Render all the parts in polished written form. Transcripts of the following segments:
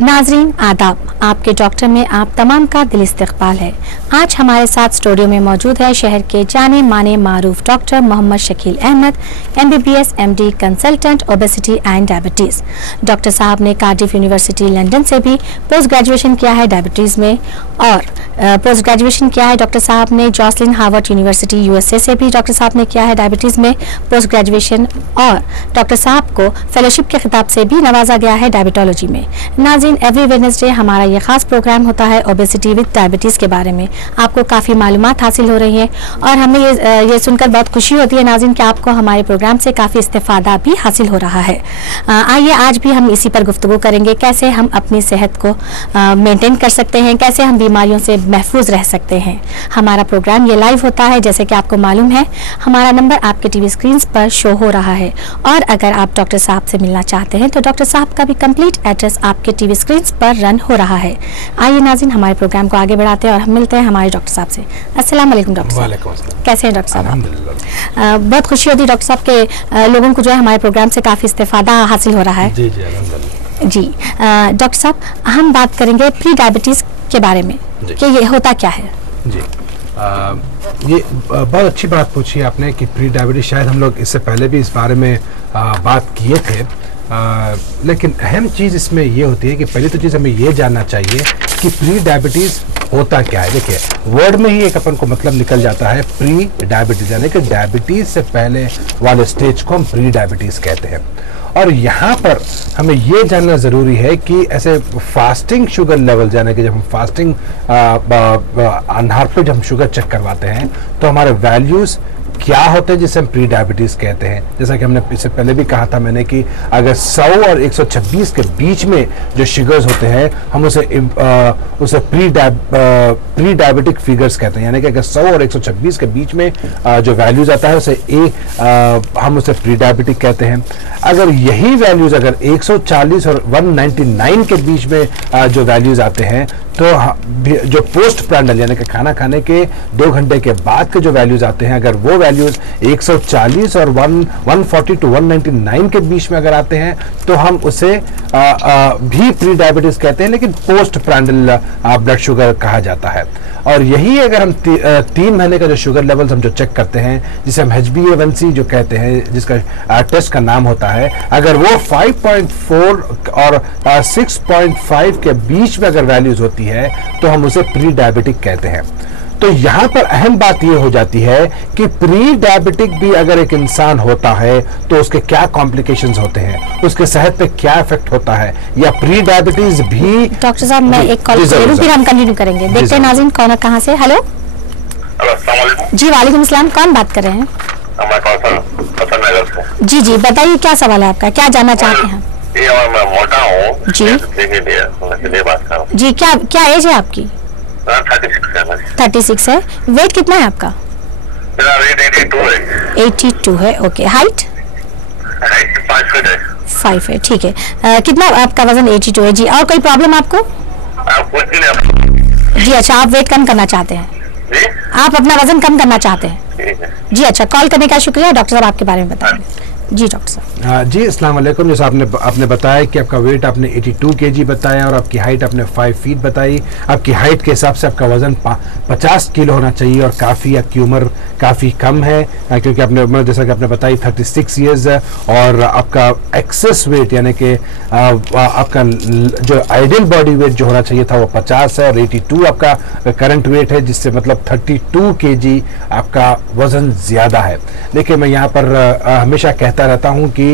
नाजरीन आदाब, आपके डॉक्टर में आप तमाम का दिल इस्तकबाल है। आज हमारे साथ स्टूडियो में मौजूद है शहर के जाने माने मारूफ doctor Mohammad Shakeel Ahmed, MBBS MD consultant obesity and diabetes. Doctor साहब ने कार्डिफ यूनिवर्सिटी लंदन से भी पोस्ट ग्रेजुएशन किया है डायबिटीज़ में, और पोस्ट ग्रेजुएशन किया है डॉक्टर साहब ने जॉसलिन हार्वर्ड यूनिवर्सिटी USA से भी डॉक्टर साहब ने किया है डायबिटीज़ में पोस्ट ग्रेजुएशन, और डॉक्टर साहब को फेलोशिप के खिताब से भी नवाजा गया है डायबिटोलॉजी में। नाज़रीन, एवरी वेडनेसडे हमारा ये खास प्रोग्राम होता है ओबेसिटी विद डायबिटीज़ के बारे में। आपको काफ़ी मालूमात हासिल हो रही है और हमें ये सुनकर बहुत खुशी होती है नाज़रीन कि आपको हमारे प्रोग्राम से काफ़ी इस्तेफादा भी हासिल हो रहा है। आइए आज भी हम इसी पर गुफ्तगू करेंगे, कैसे हम अपनी सेहत को मेंटेन कर सकते हैं, कैसे हम बीमारियों से महफूज रह सकते हैं। हमारा प्रोग्राम ये लाइव होता है, जैसे कि आपको मालूम है। हमारा नंबर आपके TV स्क्रीन पर शो हो रहा है, और अगर आप डॉक्टर साहब से मिलना चाहते हैं तो डॉक्टर साहब का भी कंप्लीट एड्रेस आपके TV स्क्रीन पर रन हो रहा है। आइए नाज़रीन, हमारे प्रोग्राम को आगे बढ़ाते हैं और हम मिलते हैं हमारे डॉक्टर साहब से। अस्सलाम वालेकुम डॉक्टर साहब। कैसे हैं डॉक्टर साहब? बहुत खुशी होती है डॉक्टर साहब के लोगों को जो है हमारे प्रोग्राम से काफ़ी इस्तेफादा हासिल हो रहा है। जी जी अल्हम्दुलिल्लाह। जी डॉक्टर साहब, हम बात करेंगे प्री डायबिटीज़ के बारे में कि ये होता क्या है। जी ये बहुत अच्छी बात पूछी आपने कि प्री डायबिटीज, शायद हम लोग इससे पहले भी इस बारे में बात किए थे, लेकिन अहम चीज़ इसमें ये होती है कि पहली तो चीज़ हमें ये जानना चाहिए कि प्री डायबिटीज़ होता क्या है। देखिए, वर्ड में ही एक अपन को मतलब निकल जाता है प्री डायबिटीज़, यानी कि डायबिटीज़ से पहले वाले स्टेज को हम प्री डायबिटीज़ कहते हैं। और यहाँ पर हमें ये जानना ज़रूरी है कि ऐसे फास्टिंग शुगर लेवल, यानी कि जब हम फास्टिंग आधार पर जब हम शुगर चेक करवाते हैं तो हमारे वैल्यूज़ क्या होते हैं जिसे हम प्री डायबिटीज़ कहते हैं। जैसा कि हमने इससे पहले भी कहा था मैंने कि अगर 100 और 126 के बीच में जो शुगर्स होते हैं हम उसे प्री डायबिटिक फिगर्स कहते हैं, यानी कि अगर 100 और 126 के बीच में जो वैल्यूज़ आता है उसे हम उसे प्री डायबिटिक कहते हैं। अगर यही वैल्यूज़ अगर 140 और 199 के बीच में जो वैल्यूज़ आते हैं तो जो पोस्ट प्रांडल यानी कि खाना खाने के 2 घंटे के बाद के जो वैल्यूज़ आते हैं, अगर वो वैल्यूज़ 140 और 140 टू 199 के बीच में अगर आते हैं तो हम उसे भी प्री डायबिटीज़ कहते हैं, लेकिन पोस्ट प्रांडल ब्लड शुगर कहा जाता है। और यही अगर हम 3 महीने का जो शुगर लेवल्स हम जो चेक करते हैं, जिसे हम HbA1c जो कहते हैं, जिसका टेस्ट का नाम होता है, अगर वो 5.4 और 6.5 के बीच में अगर वैल्यूज़ होती है तो हम उसे प्री डायबिटिक कहते हैं। तो यहाँ पर अहम बात ये हो जाती है कि प्री डायबिटिक भी अगर एक इंसान होता है तो उसके क्या कॉम्प्लिकेशंस होते हैं, उसके सेहत पे क्या इफेक्ट होता है, या प्री डायबिटीज भी। डॉक्टर साहब, मैं एक कॉल फिर हम कंटिन्यू करेंगे। देखते हैं नाज़रीन कौन है, कहाँ से। हेलो जी, वालेकुम अस्सलाम। कौन बात कर रहे हैं? जी जी, बताइए क्या सवाल है आपका, क्या जानना चाहते हैं? मैं मोटा हूँ जी जी, क्या एज है आपकी? 36 है। वेट कितना है आपका? मेरा वेट 82 है। 82 है, ओके। हाइट? 5 फीट है। 5 है, ठीक है। कितना आपका वजन? 82 है जी। और कोई प्रॉब्लम आपको? कुछ नहीं। जी अच्छा, आप वेट कम करना चाहते हैं जी? आप अपना वजन कम करना चाहते हैं? ठीक है जी अच्छा, कॉल करने का शुक्रिया। डॉक्टर साहब आपके बारे में बताएंगे। जी डॉक्टर साहब। जी अस्सलाम वालेकुम। जैसे आपने बताया कि आपका वेट आपने 82 kg बताया और आपकी हाइट आपने 5 फीट बताई। आपकी हाइट के हिसाब से आपका वजन 50 किलो होना चाहिए, और काफ़ी आपकी उम्र काफ़ी कम है, क्योंकि आपने उम्र जैसा कि आपने बताई 36 ईयर्स है, और आपका एक्सेस वेट यानी कि आपका जो आइडियल बॉडी वेट जो होना चाहिए था वो 50 है, और 82 आपका करंट वेट है, जिससे मतलब 32 kg आपका वजन ज़्यादा है। देखिए, मैं यहाँ पर हमेशा कहता रहता हूं कि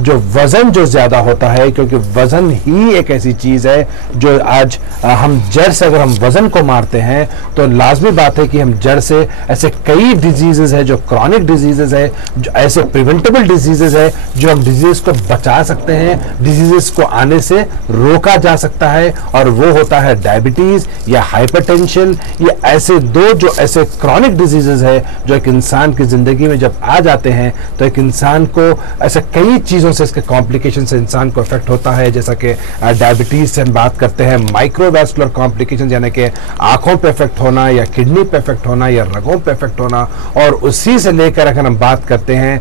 जो वजन जो ज्यादा होता है, क्योंकि वजन ही एक ऐसी चीज है जो आज हम जड़ से अगर हम वजन को मारते हैं तो लाजमी बात है कि हम जड़ से ऐसे कई डिजीजेज है जो क्रॉनिक डिजीजेज है, जो ऐसे प्रिवेंटेबल डिजीजेज है जो हम डिजीज को बचा सकते हैं, डिजीजेज को आने से रोका जा सकता है, और वो होता है डायबिटीज या हाइपरटेंशन। ये ऐसे दो जो ऐसे क्रॉनिक डिजीजेज है जो एक इंसान की जिंदगी में जब आ जाते हैं तो एक इंसान को ऐसे कई चीज़ों से, इसके कॉम्प्लिकेशन से इंसान को इफेक्ट होता है, जैसा कि डायबिटीज़ से हम बात करते हैं, माइक्रोवैस्कुलर कॉम्प्लिकेशन यानी कि आँखों पे इफेक्ट होना या किडनी पे इफेक्ट होना या रगों पे इफेक्ट होना, और उसी से लेकर अगर हम बात करते हैं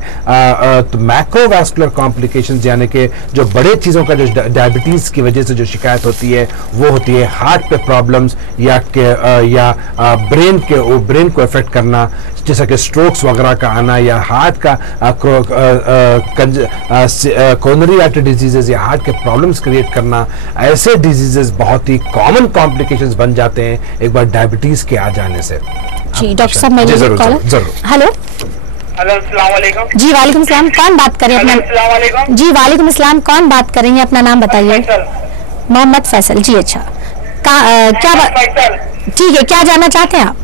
तो मैक्रोवैस्कुलर कॉम्प्लिकेशन यानी कि जो बड़े चीज़ों का जो डायबिटीज़ की वजह से जो शिकायत होती है वो होती है हार्ट पे प्रॉब्लम्स या ब्रेन को इफेक्ट करना, जैसा कि स्ट्रोक्स वगैरह का आना या हार्ट का कोरोनरी आर्टरी डिजीजेस या हार्ट के प्रॉब्लम्स क्रिएट करना। ऐसे डिजीजेस बहुत ही कॉमन कॉम्प्लिकेशंस बन जाते हैं एक बार डायबिटीज के आ जाने से। जी डॉक्टर साहब, मेरी कॉल। हेलो हेलो, अस्सलाम वालेकुम। जी वालेकुम सलाम, कौन बात कर रहे हैं अपना? अस्सलाम वालेकुम। जी वालेकुम अस्सलाम, कौन बात करेंगे? अपना नाम बताइए। मोहम्मद फैसल। जी अच्छा, क्या ठीक है, क्या जानना चाहते हैं आप?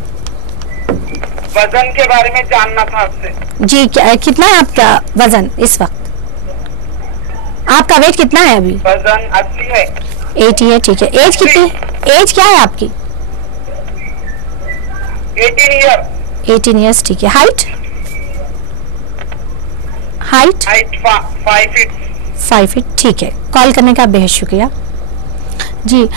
वजन के बारे में जानना था आपसे। जी कितना है आपका वजन इस वक्त? आपका वेट कितना है अभी? वजन 80 है। 80 है, ठीक है। एज कितनी? एज क्या है आपकी? 18 ईयर। 18 ईयर्स, ठीक है। हाइट? Height 5 feet. 5 फीट, ठीक है। कॉल करने का बेहद शुक्रिया। जी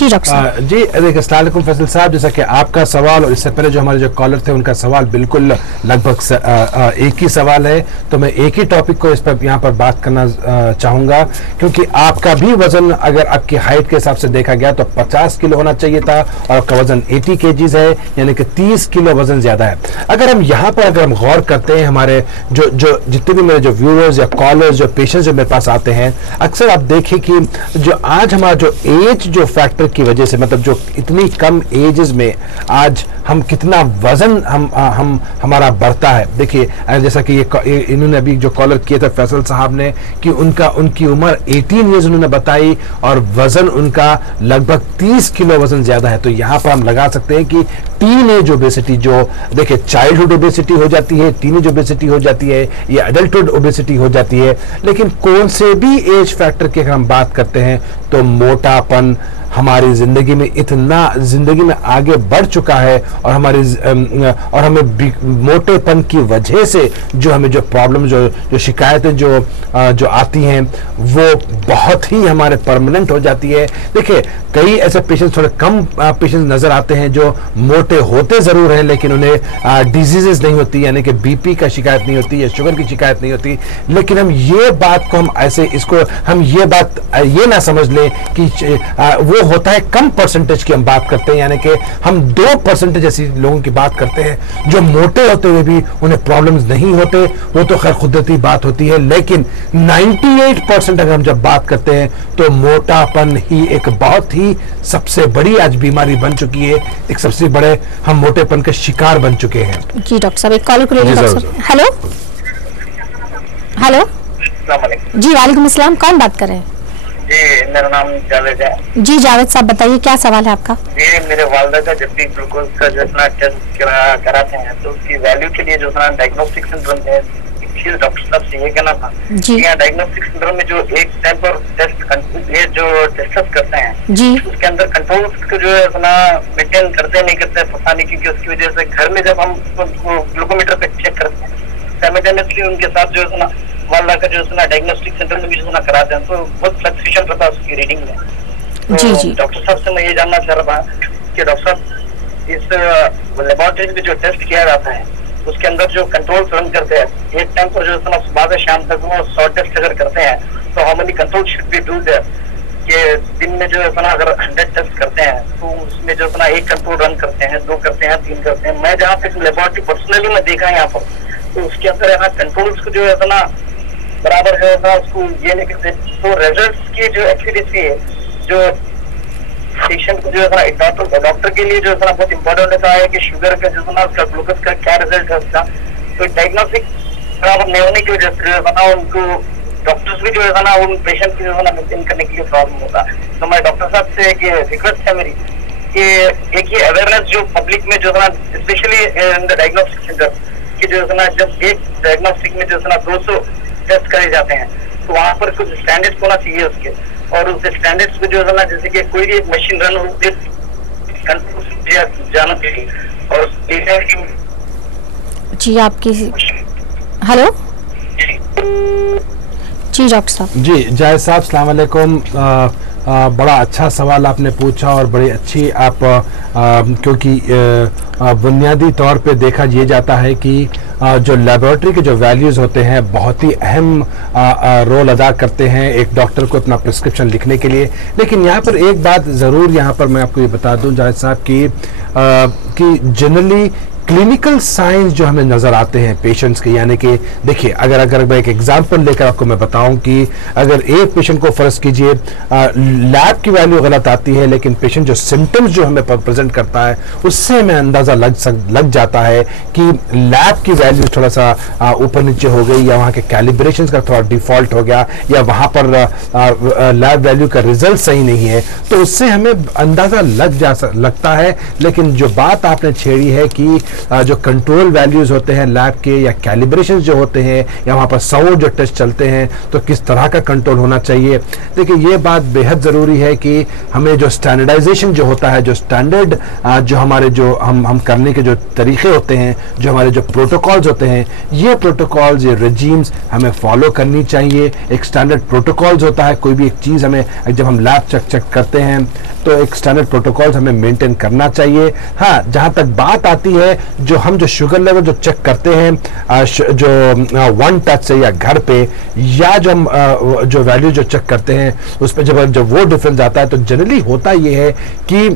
डॉक्टर साहब। जी देखिए, अस्सलाम वालेकुम फैसल साहब, जैसा कि आपका सवाल और इससे पहले जो हमारे जो कॉलर थे उनका सवाल बिल्कुल लगभग एक ही सवाल है, तो मैं एक ही टॉपिक को इस पर यहाँ पर बात करना चाहूँगा, क्योंकि आपका भी वजन अगर आपकी हाइट के हिसाब से देखा गया तो 50 किलो होना चाहिए था और आपका वजन 80 kgs है, यानी कि 30 किलो वजन ज्यादा है। अगर हम यहाँ पर अगर हम गौर करते हैं, हमारे जो जितने भी मेरे जो व्यूअर्स या कॉलर्स जो पेशेंट्स जो मेरे पास आते हैं, अक्सर आप देखें कि जो आज हमारा जो एज जो फैक्टर की वजह से, मतलब जो इतनी कम एजेस में आज हम कितना वजन हमारा बढ़ता है। देखिए जैसा कि ये इन्होंने अभी जो कॉलर किए थे फैसल साहब ने, कि उनकी उम्र 18 ईयर्स उन्होंने बताई और वजन उनका लगभग 30 किलो वजन ज्यादा है। तो यहाँ पर हम लगा सकते हैं कि टीन एज ओबेसिटी, जो देखिए चाइल्डहुड ओबेसिटी हो जाती है, टीन एज ओबेसिटी हो जाती है या एडल्टहुड ओबेसिटी हो जाती है, लेकिन कौन से भी एज फैक्टर की अगर हम बात करते हैं तो मोटापन हमारी जिंदगी में आगे बढ़ चुका है, और हमें मोटेपन की वजह से जो हमें जो प्रॉब्लम जो शिकायतें जो आती हैं वो बहुत ही हमारे परमानेंट हो जाती है। देखिए कई ऐसे पेशेंट्स, थोड़े कम पेशेंट्स नजर आते हैं जो मोटे होते जरूर हैं लेकिन उन्हें डिजीजेस नहीं होती, यानी कि बीपी का शिकायत नहीं होती या शुगर की शिकायत नहीं होती। लेकिन हम ये बात को ये ना समझ लें कि वो होता है कम परसेंटेज की हम बात करते हैं, यानी कि हम 2% ऐसी लोगों की बात करते हैं जो मोटे होते हुए भी उन्हें प्रॉब्लम्स नहीं होते। वो तो खैर कुदरती बात होती है, लेकिन 98% अगर हम जब बात करते हैं तो मोटापन ही एक बहुत ही सबसे बड़ी आज बीमारी बन चुकी है, एक सबसे बड़े हम मोटेपन के शिकार बन चुके हैं। जी डॉक्टर साहब, एक कॉलर को ले लीजिए डॉक्टर साहब। हेलो जी वालेकुम अस्सलाम, कौन बात कर रहे हैं? जी मेरा नाम जावेद है। जी जावेद साहब बताइए, क्या सवाल है आपका? जी मेरे वालदा का जब भी ग्लूकोज का जो अपना टेस्ट कराते हैं तो उसकी वैल्यू के लिए जो अपना डायग्नोस्टिक सिंड्रोम है, डॉक्टर साहब से ये कहना था कि यहाँ डायग्नोस्टिक सिंड्रोम में जो एक टाइम पर टेस्ट जो टेस्ट करते हैं जी, उसके अंदर कंट्रोल्स को जो है अपना मेंटेन करते नहीं करते पता नहीं, क्योंकि उसकी वजह से घर में जब हम ग्लूकोमीटर पे चेक करते हैं साइमल्टेनियसली उनके साथ जो है वाला का जो है डायग्नोस्टिक सेंटर में भी जो कराते हैं तो बहुत फ्लक्चुएशन रहता है उसकी रीडिंग में। जी जी डॉक्टर साहब से मैं ये जानना चाह रहा था कि डॉक्टर साहब इस लेबोरेटरी में जो टेस्ट किया जाता है उसके अंदर जो कंट्रोल्स रन करते हैं, एक टाइम पर जो है सुबह से शाम तक वो 100 टेस्ट अगर करते हैं तो how many control should be do their, कि दिन में जो है अगर 100 टेस्ट करते हैं तो उसमें जो है एक कंट्रोल रन करते हैं, 2 करते हैं, 3 करते हैं। मैं जहाँ पे लेबोरेटरी पर्सनली मैं देखा है यहाँ पर, तो उसके अंदर यहाँ कंट्रोल्स को जो है बराबर जो है उसको ये नहीं करते, तो रिजल्ट्स की जो एक्यूरेसी है जो पेशेंट को जो है डॉक्टर के लिए जो है बहुत इंपॉर्टेंट होता है कि शुगर का जो है उसका ग्लूकोज का क्या रिजल्ट है उसका, तो डायग्नोस्टिक बराबर नहीं होने की वजह से जो है उनको डॉक्टर्स भी जो है उन पेशेंट की जो है मेंटेन करने के लिए प्रॉब्लम होता है। तो मैं डॉक्टर साहब से एक रिक्वेस्ट है मेरी कि एक ये अवेयरनेस जो पब्लिक में जो है specially in the diagnostic centre कि जो है जब एक डायग्नोस्टिक में जो है 200 टेस्ट करे जाते हैं तो वहाँ पर कुछ स्टैंडर्ड्स होना चाहिए उसके, और उस स्टैंडर्ड्स में जो है जैसे कि कोई भी एक मशीन रन होती है जाना चाहिए। और जी आपकी हेलो जी डॉक्टर साहब। जी जायद साहब, अस्सलाम वालेकुम। बड़ा अच्छा सवाल आपने पूछा और बड़ी अच्छी आप क्योंकि बुनियादी तौर पे देखा ये जाता है कि जो लेबोरेटरी के जो वैल्यूज़ होते हैं बहुत ही अहम रोल अदा करते हैं एक डॉक्टर को अपना प्रिस्क्रिप्शन लिखने के लिए। लेकिन यहाँ पर एक बात ज़रूर यहाँ पर मैं आपको ये बता दूँ जायद साहब कि जनरली क्लिनिकल साइंस जो हमें नज़र आते हैं पेशेंट्स के, यानी कि देखिए अगर मैं एक एग्जांपल लेकर आपको मैं बताऊं कि अगर एक पेशेंट को फ़र्ज़ कीजिए लैब की वैल्यू गलत आती है लेकिन पेशेंट जो सिम्टम्स जो हमें प्रेजेंट करता है उससे हमें अंदाज़ा लग जाता है कि लैब की वैल्यू थोड़ा सा ऊपर नीचे हो गई या वहाँ के कैलिब्रेशन का थोड़ा डिफ़ॉल्ट हो गया या वहाँ पर लैब वैल्यू का रिजल्ट सही नहीं है, तो उससे हमें अंदाज़ा लगता है। लेकिन जो बात आपने छेड़ी है कि जो कंट्रोल वैल्यूज होते हैं लैब के या कैलिब्रेशन जो होते हैं या वहाँ पर 100 जो टेस्ट चलते हैं तो किस तरह का कंट्रोल होना चाहिए। देखिए ये बात बेहद ज़रूरी है कि हमें जो स्टैंडर्डाइजेशन जो होता है, जो स्टैंडर्ड जो हमारे जो हम करने के जो तरीके होते हैं, जो हमारे जो प्रोटोकॉल्स होते हैं, ये प्रोटोकॉल्स ये रेजीम्स हमें फॉलो करनी चाहिए। एक स्टैंडर्ड प्रोटोकॉल्स होता है, कोई भी एक चीज़ हमें जब हम लैब चेक करते हैं तो एक स्टैंडर्ड प्रोटोकॉल्स हमें मेंटेन करना चाहिए। हाँ, जहाँ तक बात आती है जो शुगर लेवल जो चेक करते हैं जो वन टच से या घर पे या जो हम जो वैल्यू जो चेक करते हैं उस पर जब वो डिफरेंस आता है तो जनरली होता ये है कि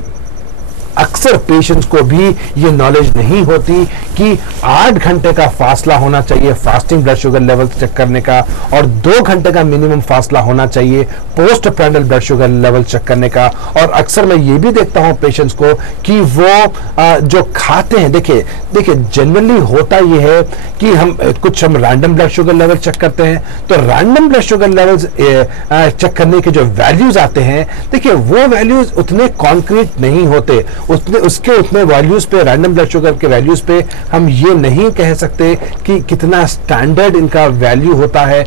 अक्सर पेशेंट्स को भी ये नॉलेज नहीं होती कि 8 घंटे का फासला होना चाहिए fasting blood sugar level check करने का और 2 घंटे का मिनिमम फासला होना चाहिए post prandial blood sugar level check करने का। और अक्सर मैं ये भी देखता हूँ पेशेंट्स को कि वो जो खाते हैं, देखिए जनरली होता ये है कि हम random blood sugar level check करते हैं तो random blood sugar levels check करने के जो वैल्यूज आते हैं, देखिए वो वैल्यूज उतने कॉन्क्रीट नहीं होते, उतने वैल्यूज पे रैंडम ब्लड शुगर के वैल्यूज पे हम ये नहीं कह सकते कि कितना स्टैंडर्ड इनका वैल्यू होता है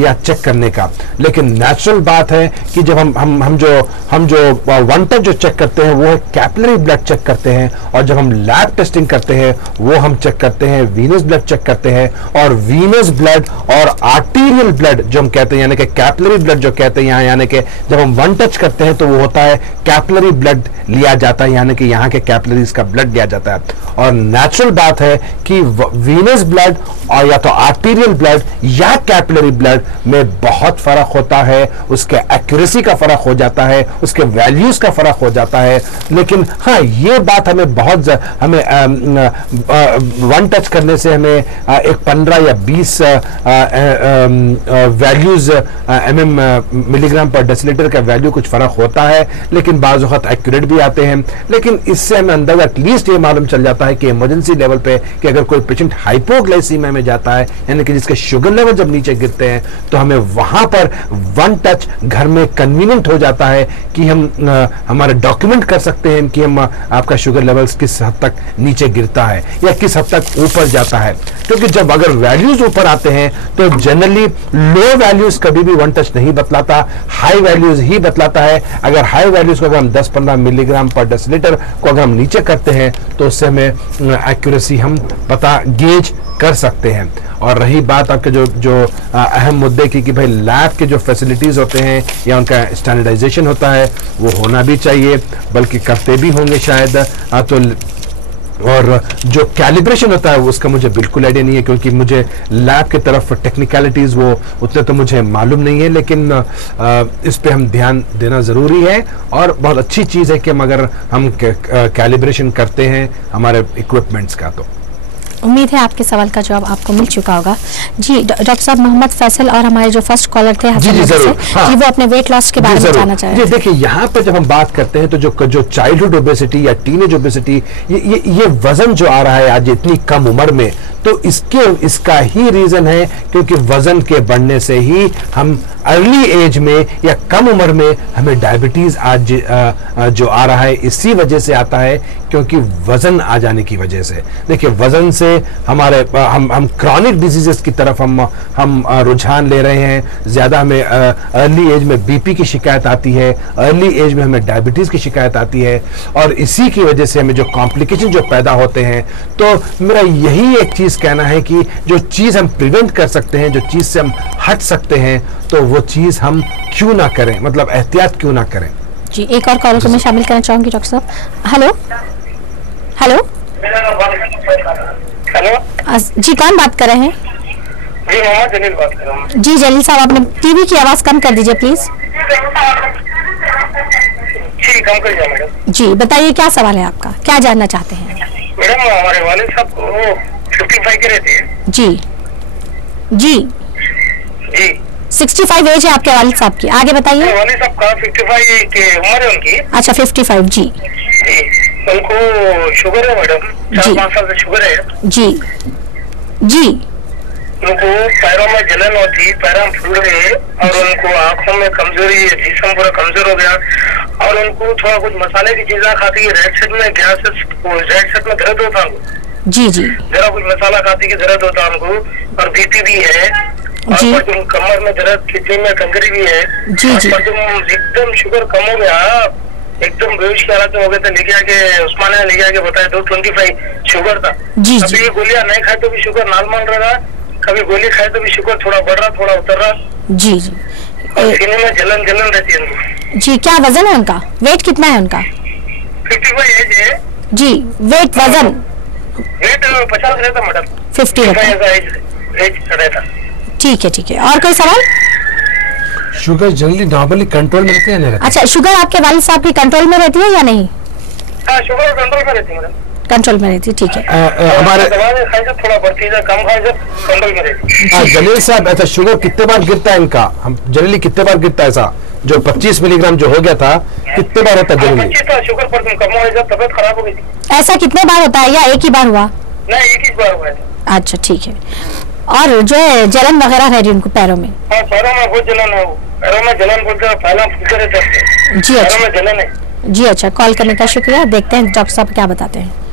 या चेक करने का। लेकिन नेचुरल बात है कि जब हम जो वन टच जो चेक करते हैं वो है कैपिलरी ब्लड चेक करते हैं और जब हम लैब टेस्टिंग करते हैं वो हम चेक करते हैं वीनस ब्लड चेक करते हैं। और वीनस ब्लड और आर्टीरियल ब्लड जो हम कहते हैं यानी कि कैपिलरी ब्लड जो कहते हैं यहाँ, यानी कि जब हम वन टच करते हैं तो वो होता है कैपिलरी ब्लड लिया जाता है, यानी कि यहाँ के कैपिलरीज का ब्लड लिया जाता है। और नेचुरल बात है कि वीनस ब्लड और या तो आर्टीरियल ब्लड या कैपिलरी ब्लड में बहुत फर्क होता है, उसके एक्यूरेसी का फर्क हो जाता है, उसके वैल्यूज का फर्क हो जाता है। लेकिन हाँ, ये बात हमें वन टच करने से हमें एक 15 या 20 वैल्यूज मिलीग्राम पर डेसीलीटर का वैल्यू कुछ फर्क होता है, लेकिन बाज़ वक़्त एक्यूरेट भी आते हैं। लेकिन इससे हमें अंदाजा एटलीस्ट ये मालूम चल जाता है कि इमरजेंसी लेवल पे कि अगर कोई पेशेंट हाइपोग्लाइसीमिया में जाता है यानी कि जिसके शुगर लेवल जब नीचे गिरते हैं तो हमें वहां पर वन टच घर में कन्वीनियंट हो जाता है कि हम हमारे डॉक्यूमेंट कर सकते हैं कि हम आपका शुगर लेवल्स किस हद तक नीचे गिरता है या किस हद तक ऊपर जाता है। क्योंकि जब अगर वैल्यूज ऊपर आते हैं तो जनरली लो वैल्यूज कभी भी वन टच नहीं बतलाता, हाई वैल्यूज ही बतलाता है। अगर हाई वैल्यूज को अगर हम 10-15 मिलीग्राम पर डेसीलीटर को अगर हम नीचे करते हैं तो उससे हमें एक्यूरेसी हम गेज कर सकते हैं। और रही बात आपके जो अहम मुद्दे की कि भाई लैब के जो फैसिलिटीज़ होते हैं या उनका स्टैंडर्डाइजेशन होता है वो होना भी चाहिए, बल्कि करते भी होंगे शायद। तो और जो कैलिब्रेशन होता है उसका मुझे बिल्कुल आइडिया नहीं है क्योंकि मुझे लैब की तरफ टेक्निकलिटीज़ वो उतने तो मुझे मालूम नहीं है, लेकिन इस पे हम ध्यान देना ज़रूरी है। और बहुत अच्छी चीज़ है कि अगर हम कैलिब्रेशन करते हैं हमारे इक्विपमेंट्स का तो उम्मीद है आपके सवाल का जवाब आपको मिल चुका होगा। जी डॉक्टर साहब, मोहम्मद फैसल और हमारे जो फर्स्ट कॉलर थे जी वो अपने वेट लॉस के बारे में जानना चाह रहे हैं। देखिए यहाँ पर जब हम बात करते हैं तो जो चाइल्डहुड ओबेसिटी या टीनेज ओबेसिटी ये वजन जो आ रहा है आज इतनी कम उम्र में, तो इसका ही रीजन है क्योंकि वजन के बढ़ने से ही हम अर्ली एज में या कम उम्र में हमें डायबिटीज आज जो आ रहा है इसी वजह से आता है क्योंकि वजन आ जाने की वजह से। देखिए वजन से हमारे हम क्रॉनिक डिजीजेस की तरफ हम रुझान ले रहे हैं। ज्यादा हमें अर्ली एज में बीपी की शिकायत आती है, अर्ली एज में हमें डायबिटीज की शिकायत आती है और इसी की वजह से हमें जो कॉम्प्लिकेशन जो पैदा होते हैं। तो मेरा यही एक चीज कहना है कि जो चीज़ हम प्रिवेंट कर सकते हैं, जो चीज़ से हम हट सकते हैं, तो वो चीज़ हम क्यों ना करें, मतलब एहतियात क्यों ना करें। जी, एक और कॉल को मैं शामिल करना चाहूँगी डॉक्टर साहब। हेलो हेलो हेलो जी, कौन बात कर रहे हैं? जी, मोहम्मद जलील बात कर रहा हूँ। जी जलील साहब, आपने टीवी की आवाज़ कम कर दीजिए प्लीज़। जी, कम कर दिया मैडम। जी बताइए, क्या सवाल है आपका, क्या जानना चाहते हैं? मैडम, हमारे वालिद साहब को 55 के रहते हैं। जी जी जी, 65 एज है आपके वालिद साहब की, आगे बताइए। वालिद साहब का 55 की उम्र है उनकी। अच्छा 55, जी जी, उनको शुगर है मैडम, 4-5 साल से शुगर है। जी जी उनको पैरों में जलन होती, पैरों में फूल रहे, और उनको आंखों में कमजोरी है, जिस्म पूरा कमजोर हो गया, और उनको थोड़ा कुछ मसाले की चीजें खाती है, राइट साइड में गैस, राइट साइड में दर्द होता है उनको। जी जी जरा कुछ मसाला खाती की दर्द होता है उनको, और बीपी भी है, जी। और जो कमर में दर्द, किडनी में कंकरी भी है। जी जी और जब एकदम शुगर कम हो गया, एकदम बेहोश की हालत में हो गए थे, लेके आके उस्मान ने लेके आके बताया 225 शुगर था। जी अभी ये गोलियां नहीं खाए तो भी शुगर नॉर्मल रहा, कभी गोली खाए तो भी शुगर थोड़ा बढ़ रहा, थोड़ा उतर रहा, जी जी और सीने में जलन जलन रहती है उनको। जी, क्या वजन है उनका, वेट कितना है उनका? 55 एज है। जी, वेट वजन वेट 50 रहता मैडम, 50 रहता है। ऐसा एज रहता। ठीक है ठीक है, और कोई सवाल? शुगर जनरली नॉर्मली कंट्रोल में रहती है, नहीं रहती? अच्छा, शुगर आपके वालिद साहब की कंट्रोल में रहती है या नहीं? हाँ, शुगर कंट्रोल में रहती है मैडम। कंट्रोल में रहती है, ठीक है। हमारे दवा खाए जब थोड़ा बढ़ती है, कम खाए जब कंट्रोल में रहती है। जलील साहब, ऐसा शुगर कितने बार गिरता है इनका, हम जनरली कितने बार गिरता है ऐसा, जो 25 मिलीग्राम जो हो गया था, कितने बार होता है जनरली? 25 था शुगर पर कम हुआ जब तबियत खराब हो गई थी। ऐसा कितने बार होता है या एक ही बार हुआ? नहीं, एक ही बार हुआ है। अच्छा ठीक है। और जो है जलन वगैरह है रही उनको पैरों में? हाँ, पैरों में बहुत जलन है, पैरों में जलन बोलते हैं, पहला फूलते रहते हैं, जी पैरों अच्छा में जलन है। जी अच्छा, कॉल करने का शुक्रिया। देखते हैं डॉक्टर साहब क्या बताते हैं।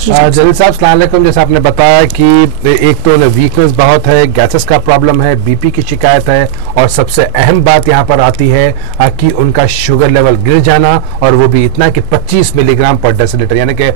जी जलील साहब अस्सलाम वालेकुम। जैसे आपने बताया कि एक तो वीकनेस बहुत है, गैसेस का प्रॉब्लम है, बीपी की शिकायत है, और सबसे अहम बात यहाँ पर आती है कि उनका शुगर लेवल गिर जाना, और वो भी इतना कि 25 मिलीग्राम पर डेसीलीटर, यानी कि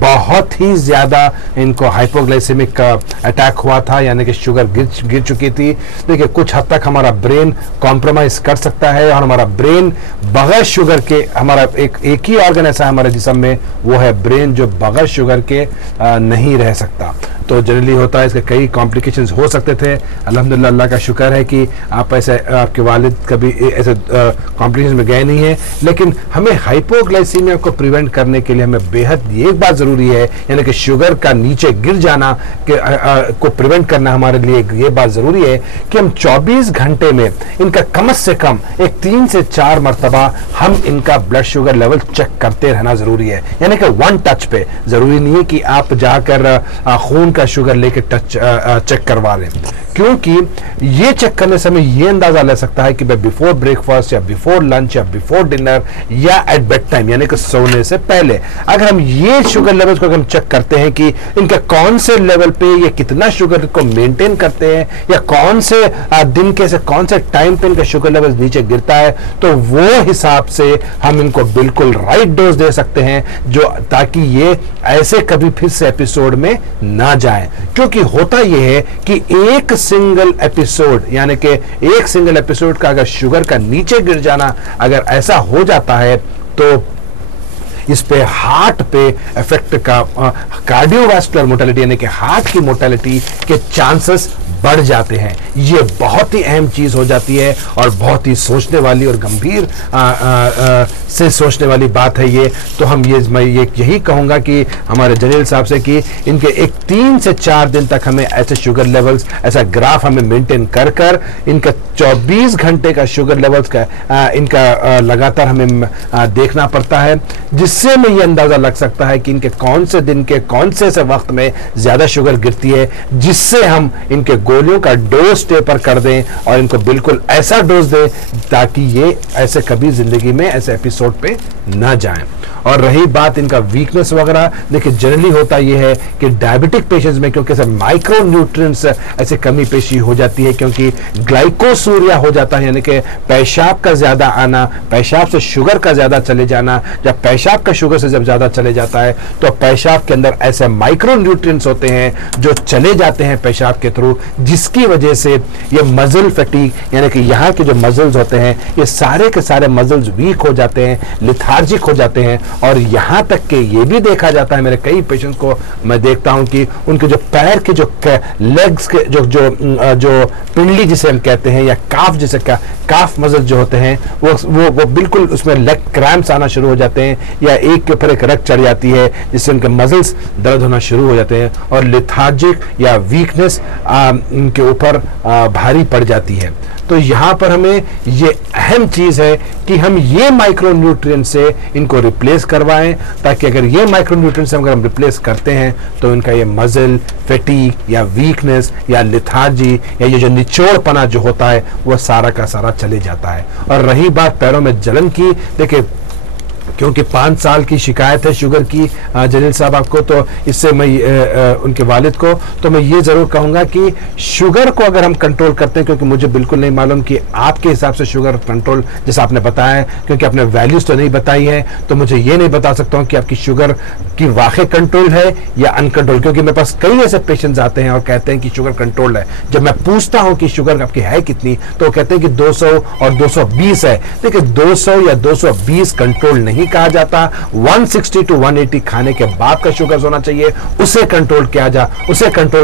बहुत ही ज़्यादा इनको हाइपोग्लाइसेमिक अटैक हुआ था, यानी कि शुगर गिर चुकी थी। देखिए, कुछ हद तक हमारा ब्रेन कॉम्प्रोमाइज कर सकता है, और हमारा ब्रेन बगैर शुगर के, हमारा एक ही ऑर्गन ऐसा है हमारे जिस्म में, वो है ब्रेन, जो बगैर शुगर के नहीं रह सकता। तो जनरली होता है, इसके कई कॉम्प्लिकेशंस हो सकते थे। अल्हम्दुलिल्लाह, अल्लाह का शुक्र है कि आप ऐसे, आपके वालिद कभी ऐसे कॉम्प्लिकेशंस में गए नहीं हैं। लेकिन हमें हाइपोग्लाइसीमिया को प्रिवेंट करने के लिए हमें बेहद ये एक बात ज़रूरी है, यानी कि शुगर का नीचे गिर जाना को प्रिवेंट करना हमारे लिए ये बात ज़रूरी है कि हम 24 घंटे में इनका कम से कम 3 से 4 मरतबा हम इनका ब्लड शुगर लेवल चेक करते रहना ज़रूरी है। यानी कि वन टच पे, ज़रूरी नहीं है कि आप जाकर खून का शुगर लेके चेक करवा लें, क्योंकि ये चेक करने से हमें ये अंदाजा ले सकता है कि भाई बिफोर ब्रेकफास्ट या बिफोर लंच या बिफोर डिनर या एट बेड टाइम, यानी कि सोने से पहले, अगर हम ये शुगर लेवल्स को हम चेक करते हैं कि इनके कौन से लेवल पे ये कितना शुगर को मेंटेन करते हैं, या कौन से दिन के से कौन से टाइम पे इनका शुगर लेवल नीचे गिरता है, तो वो हिसाब से हम इनको बिल्कुल राइट डोज दे सकते हैं, जो ताकि ये ऐसे कभी फिर से एपिसोड में ना जाए। क्योंकि होता यह है कि एक सिंगल एपिसोड, यानी कि एक सिंगल एपिसोड का अगर शुगर का नीचे गिर जाना अगर ऐसा हो जाता है, तो इस पे हार्ट पे इफेक्ट का, कार्डियोवास्कुलर मोर्टेलिटी यानी कि हार्ट की मोर्टेलिटी के चांसेस बढ़ जाते हैं। ये बहुत ही अहम चीज हो जाती है, और बहुत ही सोचने वाली और गंभीर से सोचने वाली बात है ये। तो हम मैं यही कहूंगा कि हमारे जलील साहब से कि इनके 3 से 4 दिन तक हमें ऐसे शुगर लेवल्स, ऐसा ग्राफ हमें मेंटेन कर इनका 24 घंटे का शुगर लेवल्स का इनका लगातार हमें देखना पड़ता है, जिससे हमें ये अंदाजा लग सकता है कि इनके कौन से दिन के कौन से वक्त में ज्यादा शुगर गिरती है, जिससे हम इनके गोलियों का डोज टेपर कर दें और इनको बिल्कुल ऐसा डोज दें ताकि ये ऐसे कभी जिंदगी में ऐसे एपिसोड पे ना जाएं। और रही बात इनका वीकनेस वगैरह, देखिए जनरली होता यह है कि डायबिटिक पेशेंट्स में क्योंकि माइक्रो न्यूट्रिएंट्स ऐसे कमी पेशी हो जाती है, क्योंकि ग्लाइकोस डिसूरिया हो जाता है, यानी कि पेशाब का ज्यादा आना, पेशाब से शुगर का ज्यादा चले जाना। जब पेशाब का शुगर से जब ज्यादा चले जाता है तो पेशाब के अंदर ऐसे माइक्रो न्यूट्रिएंट्स होते हैं जो चले जाते हैं पेशाब के थ्रू, जिसकी वजह से ये मसल फटीग यानी कि यहाँ के जो मसल्स होते हैं ये सारे के सारे मसल्स वीक हो जाते हैं, लिथार्जिक हो जाते हैं। और यहाँ तक कि ये भी देखा जाता है, मेरे कई पेशेंट्स को मैं देखता हूँ कि उनके जो पैर के जो लेग्स के जो पिंडली जिसे हम कहते हैं या काफ जिसे काफ मसल जो होते हैं वो बिल्कुल उसमें लेग क्रैम्प्स आना शुरू हो जाते हैं, या एक के ऊपर एक रग चढ़ जाती है जिससे उनके मसल्स दर्द होना शुरू हो जाते हैं और लिथार्जिक या वीकनेस उनके ऊपर भारी पड़ जाती है। तो यहाँ पर हमें ये अहम चीज़ है कि हम ये माइक्रो न्यूट्रिएंट से इनको रिप्लेस करवाएं, ताकि अगर ये माइक्रो न्यूट्रिएंट से अगर हम रिप्लेस करते हैं तो इनका ये मसल फैटीग या वीकनेस या लिथार्जी या ये जो निचोड़पना जो होता है वो सारा का सारा चले जाता है। और रही बात पैरों में जलन की, देखिए क्योंकि 5 साल की शिकायत है शुगर की जलील साहब आपको, तो इससे मैं उनके वालिद को तो मैं ये ज़रूर कहूँगा कि शुगर को अगर हम कंट्रोल करते हैं, क्योंकि मुझे बिल्कुल नहीं मालूम कि आपके हिसाब से शुगर कंट्रोल जैसा आपने बताया है, क्योंकि आपने वैल्यूज़ तो नहीं बताई है, तो मुझे ये नहीं बता सकता हूँ कि आपकी शुगर की वाकई कंट्रोल है या अनकंट्रोल। क्योंकि मेरे पास कई ऐसे पेशेंट्स आते हैं और कहते हैं कि शुगर कंट्रोल है। जब मैं पूछता हूँ कि शुगर आपकी है कितनी, तो वो कहते हैं कि 200 और 220 है। देखिए 200 या 220 कंट्रोल नहीं कहा जाता, 160 to 180 खाने के बाद का शुगर होना चाहिए, उसे कंट्रोल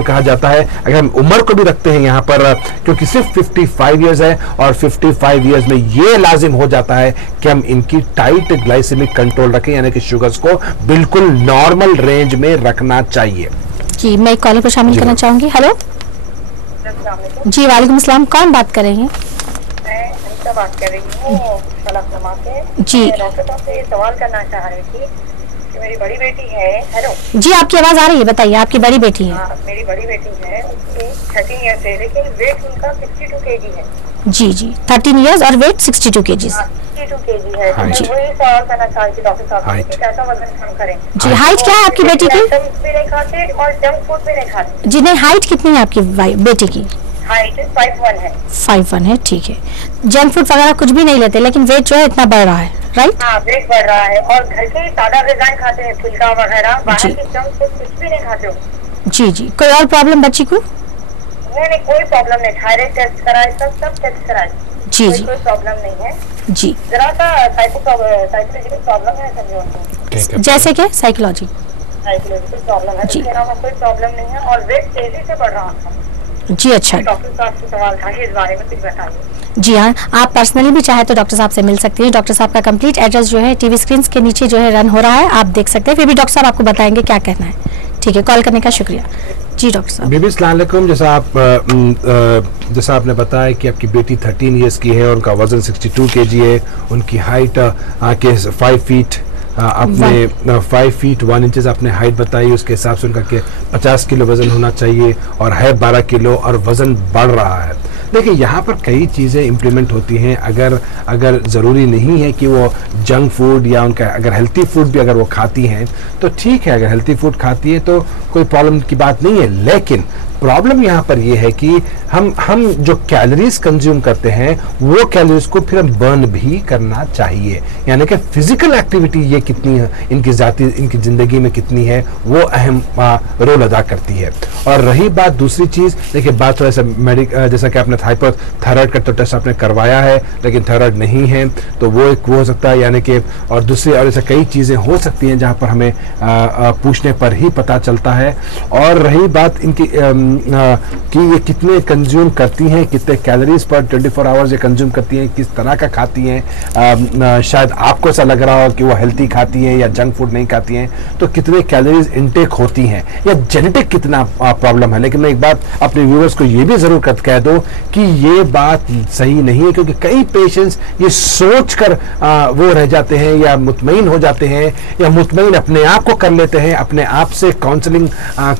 कहा जाता है। अगर हम उम्र को भी रखते हैं यहाँ पर, क्योंकि सिर्फ 55 इयर्स है और 55 इयर्स में ये लाजिम हो जाता है कि हम इनकी टाइट ग्लाइसेमिक कंट्रोल रखें, यानी कि शुगर्स को बिल्कुल नॉर्मल रेंज में रखना चाहिए। जी, मैं एक कॉलर को शामिल करना चाहूंगी। हेलो जी, वालेकुम अस्सलाम, कौन बात कर रही हैं? मैं बात कर रही हूँ से। जी, डॉक्टर साहब से सवाल करना चाह रही थी कि मेरी बड़ी बेटी है। हेलो जी, आपकी आवाज आ रही है, बताइए। आपकी बड़ी बेटी है? मेरी बड़ी बेटी है, उसकी 13 ईयर्स है, लेकिन वेट उनका 62 kg है। जी जी, 13 इयर्स और वेट 62 kg। 62 kg है। तो वही सवाल करना चाह रही थी डॉक्टर साहब से, कैसा वजन कम करें। जी, हाइट क्या है आपकी बेटी की? भी नहीं खाते और जंक फूड भी नहीं खाते। जी नहीं, हाइट कितनी है आपकी बेटी की? हाइट 5'1" है। 5'1" है, ठीक है। जंक फूड वगैरह कुछ भी नहीं लेते, लेकिन वेट जो है इतना बढ़ रहा है, राइट? हाँ, वेट बढ़ रहा है और घर के ताजा ग़िज़ाएं खाते हैं, फुल्का वगैरह, बाहर की जंक फूड कुछ भी नहीं खाते हो। जी जी, कोई और प्रॉब्लम बच्ची को? नहीं, कोई प्रॉब्लम नहीं। थायराइड टेस्ट कराए, सब टेस्ट कराए। जी जी, कोई प्रॉब्लम नहीं है। जी, जरा सा साइकोलॉजिकल प्रॉब्लम है समझो। जैसे क्या? साइकोलॉजिकल प्रॉब्लम है, इसके अलावा कोई प्रॉब्लम नहीं है और वेट तेजी से बढ़ रहा है। जी, अच्छा। डॉक्टर साहब से सवाल था इस बारे में, कुछ बताइए। जी हाँ, आप पर्सनली भी चाहे तो डॉक्टर साहब से मिल सकती हैं। डॉक्टर साहब का कंप्लीट एड्रेस जो है टीवी स्क्रीन के नीचे जो है रन हो रहा है, आप देख सकते हैं। फिर भी डॉक्टर साहब आपको बताएंगे क्या कहना है। ठीक है, कॉल करने का शुक्रिया। जी डॉक्टर साहब। बीबी अस्सलाम वालेकुम। जैसा आपने बताया कि आपकी बेटी 13 इयर्स की है और उनका वजन 62 kg है, उनकी हाइट आके 5 फीट आपने 5 फीट 1 इंचेस आपने हाइट बताई, उसके हिसाब से उनका 50 किलो वजन होना चाहिए और है 12 किलो और वजन बढ़ रहा है। देखिए यहाँ पर कई चीज़ें इम्प्लीमेंट होती हैं। अगर ज़रूरी नहीं है कि वो जंक फूड या उनका अगर हेल्थी फूड भी अगर वो खाती हैं तो ठीक है, अगर हेल्थी फूड खाती है तो कोई प्रॉब्लम की बात नहीं है। लेकिन प्रॉब्लम यहाँ पर ये है कि हम जो कैलोरीज कंज्यूम करते हैं वो कैलोरीज को फिर हम बर्न भी करना चाहिए, यानी कि फिजिकल एक्टिविटी ये कितनी है इनकी ज़िंदगी में कितनी है वो अहम रोल अदा करती है। और रही बात दूसरी चीज़, देखिए बात थोड़ा सा जैसा कि आपने थायराइड का तो टेस्ट आपने करवाया है लेकिन थायराइड नहीं है, तो वो एक वो हो सकता है, यानी कि और दूसरी और ऐसे कई चीज़ें हो सकती हैं जहाँ पर हमें पूछने पर ही पता चलता है। और रही बात इनकी कि ये कितने कंज्यूम करती हैं, कितने कैलोरीज पर 24 आवर्स ये कंज्यूम करती हैं, किस तरह का खाती हैं। शायद आपको ऐसा लग रहा हो कि वो हेल्थी खाती हैं या जंक फूड नहीं खाती हैं, तो कितने कैलोरीज इनटेक होती हैं या जेनेटिक कितना प्रॉब्लम है। लेकिन मैं एक बात अपने व्यूअर्स को ये भी ज़रूर कह दूँ कि ये बात सही नहीं है, क्योंकि कई पेशेंट्स ये सोच कर वो रह जाते हैं या मुतमईन हो जाते हैं या मुतमईन अपने आप को कर लेते हैं, अपने आप से काउंसलिंग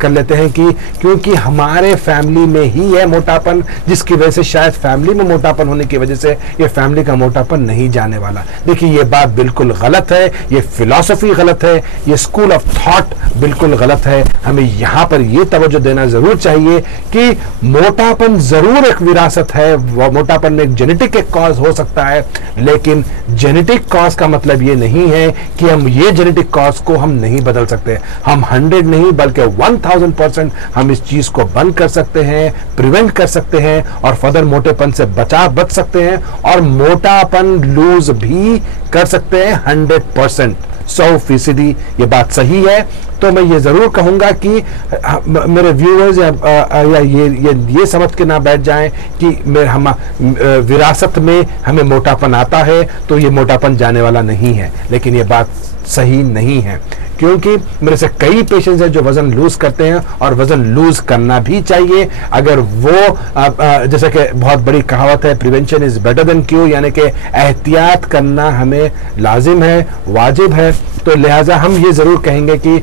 कर लेते हैं कि क्योंकि हम हमारे फैमिली में ही है मोटापन, जिसकी वजह से शायद फैमिली में मोटापन होने की वजह से ये फैमिली का मोटापन नहीं जाने वाला। देखिए ये बात बिल्कुल गलत है, ये फिलॉसफी गलत है, ये स्कूल ऑफ थॉट बिल्कुल गलत है। हमें यहाँ पर ये तवज्जो देना जरूर चाहिए कि मोटापन जरूर एक विरासत है, मोटापन में एक जेनेटिक एक कॉज हो सकता है, लेकिन जेनेटिक कॉज का मतलब ये नहीं है कि हम ये जेनेटिक कॉज को हम नहीं बदल सकते। हम 100 नहीं बल्कि 1000% हम इस चीज को बंद कर सकते हैं, प्रिवेंट कर सकते हैं और फर्दर मोटेपन से बच सकते हैं और मोटापन लूज भी कर सकते हैं 100%, 100%। ये बात सही है। तो मैं ये जरूर कहूंगा कि मेरे व्यूअर्स या ये समझ के ना बैठ जाएं कि हम विरासत में हमें मोटापन आता है तो ये मोटापन जाने वाला नहीं है, लेकिन ये बात सही नहीं है, क्योंकि मेरे से कई पेशेंट्स हैं जो वजन लूज करते हैं और वजन लूज करना भी चाहिए। अगर वो जैसे कि बहुत बड़ी कहावत है, prevention is better than cure, यानी कि एहतियात करना हमें लाजिम है, वाजिब है। तो लिहाजा हम ये जरूर कहेंगे कि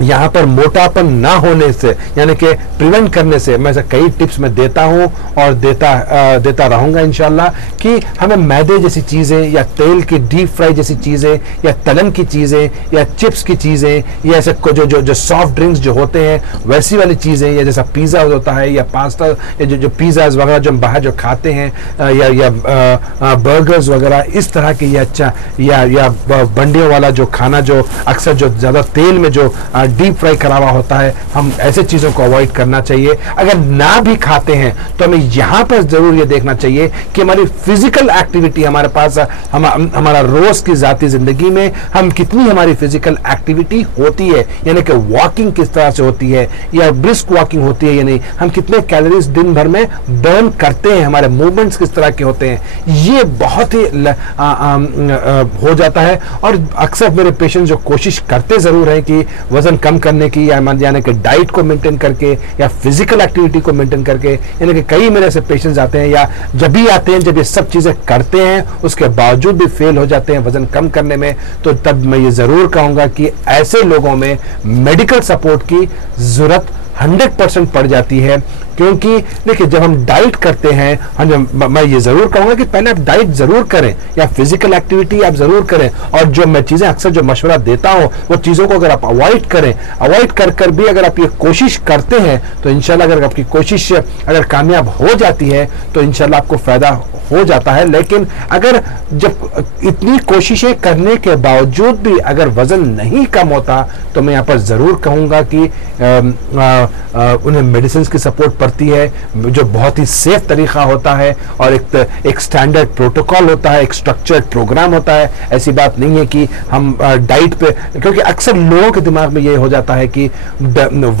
यहाँ पर मोटापन ना होने से यानी कि प्रिवेंट करने से मैं से कई टिप्स मैं देता हूँ और देता रहूँगा इंशाल्लाह कि हमें मैदे जैसी चीज़ें या तेल की डीप फ्राई जैसी चीज़ें या तलन की चीज़ें या चिप्स की चीज़ें या ऐसे जो सॉफ्ट ड्रिंक्स जो होते हैं वैसी वाली चीज़ें, या जैसा पिज़्ज़ा होता है या पास्ता या जो पिज़्ज़ाज वगैरह जो हम बाहर जो खाते हैं या बर्गर्स वगैरह इस तरह के, या बंडियों वाला जो खाना जो अक्सर जो ज़्यादा तेल में जो डीप फ्राई करा हुआ होता है, हम ऐसे चीज़ों को अवॉइड करना चाहिए। अगर ना भी खाते हैं तो हमें यहाँ पर जरूर ये देखना चाहिए कि हमारी फिजिकल एक्टिविटी हमारे पास हमारा रोज की जाती जिंदगी में हम कितनी हमारी फिजिकल एक्टिविटी होती है, यानी कि वॉकिंग किस तरह से होती है या ब्रिस्क वॉकिंग होती है या नहीं, हम कितने कैलोरीज दिन भर में बर्न करते हैं, हमारे मूवमेंट्स किस तरह के होते हैं, ये बहुत ही हो जाता है। और अक्सर मेरे पेशेंट जो कोशिश करते जरूर हैं कि वजन कम करने की, या यानी कि डाइट को मेंटेन करके या फिजिकल एक्टिविटी को मेंटेन करके, यानी कि कई मेरे ऐसे पेशेंट्स आते हैं या जब भी आते हैं जब ये सब चीजें करते हैं उसके बावजूद भी फेल हो जाते हैं वजन कम करने में, तो तब मैं ये जरूर कहूंगा कि ऐसे लोगों में मेडिकल सपोर्ट की जरूरत 100% पड़ जाती है। क्योंकि देखिए जब हम डाइट करते हैं, मैं ये जरूर कहूंगा कि पहले आप डाइट जरूर करें या फिजिकल एक्टिविटी आप जरूर करें, और जो मैं चीजें अक्सर जो मशवरा देता हूं वो चीजों को अगर आप अवॉइड करें, अवॉइड कर भी अगर आप ये कोशिश करते हैं तो इंशाल्लाह अगर आपकी कोशिश अगर कामयाब हो जाती है तो इंशाल्लाह आपको फायदा हो जाता है। लेकिन अगर जब इतनी कोशिशें करने के बावजूद भी अगर वजन नहीं कम होता तो मैं यहाँ पर जरूर कहूंगा कि उन्हें मेडिसिन की सपोर्ट पड़ती है, जो बहुत ही सेफ तरीका होता है और एक स्टैंडर्ड प्रोटोकॉल होता है, एक स्ट्रक्चर्ड प्रोग्राम होता है। ऐसी बात नहीं है कि हम डाइट पे, क्योंकि अक्सर लोगों के दिमाग में ये हो जाता है कि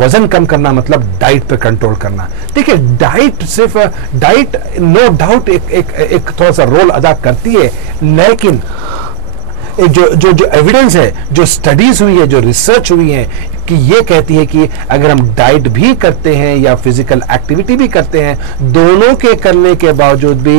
वजन कम करना मतलब डाइट पे कंट्रोल करना। देखिए डाइट सिर्फ डाइट नो डाउट एक थोड़ा सा रोल अदा करती है, लेकिन जो एविडेंस है, जो स्टडीज हुई है, जो रिसर्च हुई है कि ये कहती है कि अगर हम डाइट भी करते हैं या फिजिकल एक्टिविटी भी करते हैं, दोनों के करने के बावजूद भी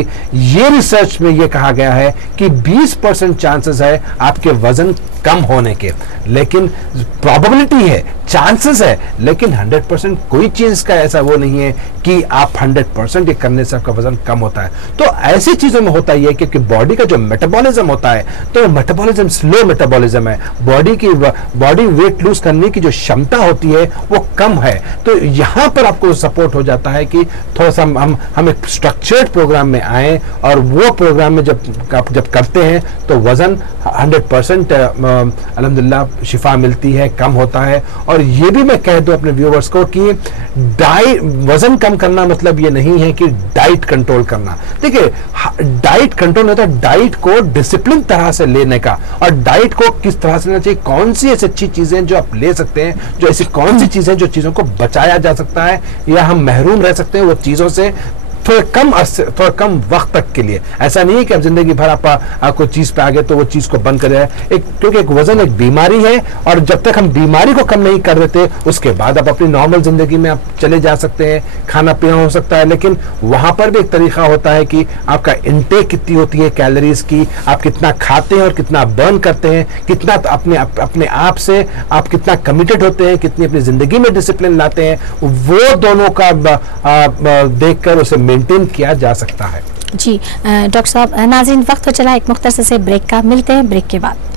ये रिसर्च में ये कहा गया है कि 20% चांसेस है आपके वजन कम होने के, लेकिन प्रोबेबिलिटी है, चांसेस है, लेकिन 100% कोई चीज का ऐसा वो नहीं है कि आप 100% ये करने से आपका वजन कम होता है। तो ऐसी चीजों में होता ही है क्योंकि बॉडी का जो मेटाबॉलिज्म होता है, तो मेटाबॉलिज्म स्लो मेटाबॉलिज्म है, बॉडी वेट लूज करने की जो क्षमता होती है वो कम है। तो यहां पर आपको सपोर्ट हो जाता है कि थोड़ा सा हम एक स्ट्रक्चर्ड प्रोग्राम में आए, और वो प्रोग्राम में जब करते हैं तो वजन 100% अल्हम्दुलिल्लाह शिफा मिलती है, कम होता है। और ये भी मैं कह दूं अपने व्यूअर्स को कि वजन कम करना मतलब ये नहीं है कि डाइट कंट्रोल करना। देखिए डाइट कंट्रोल होता है डाइट को डिसिप्लिन तरह से लेने का, और डाइट को किस तरह से लेना चाहिए, कौन सी ऐसी अच्छी चीजें जो आप ले सकते हैं, जो ऐसी कौन सी चीजें जो चीजों को बचाया जा सकता है या हम महरूम रह सकते हैं वो चीजों से, थोड़ा कम वक्त तक के लिए। ऐसा नहीं है कि आप जिंदगी भर आप कोई चीज पे आ गए तो वो चीज को बंद कर जाए। क्योंकि एक वजन एक बीमारी है, और जब तक हम बीमारी को कम नहीं कर देते उसके बाद आप अपनी नॉर्मल जिंदगी में आप चले जा सकते हैं, खाना पीना हो सकता है, लेकिन वहां पर भी एक तरीका होता है कि आपका इंटेक कितनी होती है कैलोरीज की, आप कितना खाते हैं और कितना बर्न करते हैं, कितना अपने आप से आप कितना कमिटेड होते हैं, कितनी अपनी जिंदगी में डिसिप्लिन लाते हैं, वो दोनों का देखकर उसे मेंटेन किया जा सकता है। जी डॉक्टर साहब, नाज़रीन वक्त हो चला एक मुख्तसर से ब्रेक का, मिलते हैं ब्रेक के बाद।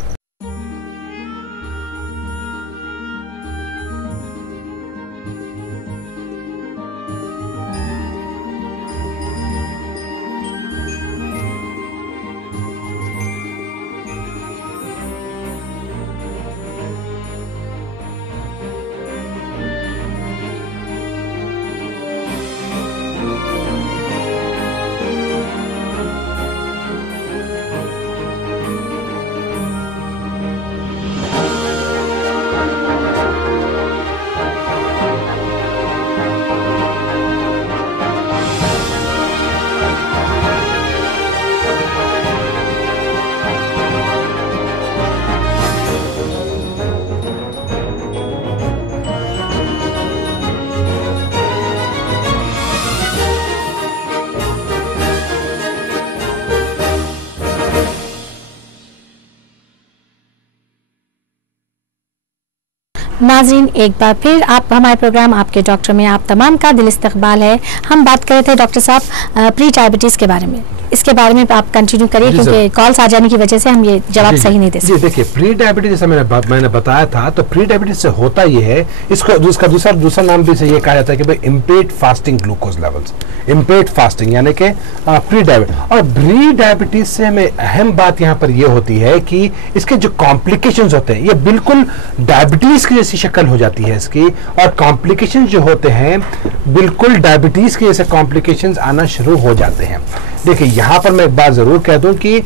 नाज़रीन एक बार फिर आप हमारे प्रोग्राम आपके डॉक्टर में आप तमाम का दिल इस्तकबाल है। हम बात कर रहे थे डॉक्टर साहब प्री डायबिटीज़ के बारे में, इसके बारे में आप कंटिन्यू करिए क्योंकि कॉल्स आ जाने की वजह से हम ये जवाब सही नहीं दे सकते। जी देखिए, प्री डायबिटीज जैसा मैंने बताया था, तो प्री डायबिटीज से होता ये है, इसको दूसरा नाम भी से ये कहा जाता है कि भाई impaired fasting glucose levels, impaired fasting यानी कि प्री डायबिटीज। और प्री डायबिटीज से हमें अहम बात यहाँ पर ये होती है कि इसके जो कॉम्प्लिकेशंस होते हैं ये बिल्कुल डायबिटीज की जैसी शक्ल हो जाती है इसकी, और कॉम्प्लिकेशंस जो होते हैं बिल्कुल डायबिटीज के जैसे कॉम्प्लिकेशंस आना शुरू हो जाते हैं। देखिए यहाँ पर मैं एक बात जरूर कह दूं कि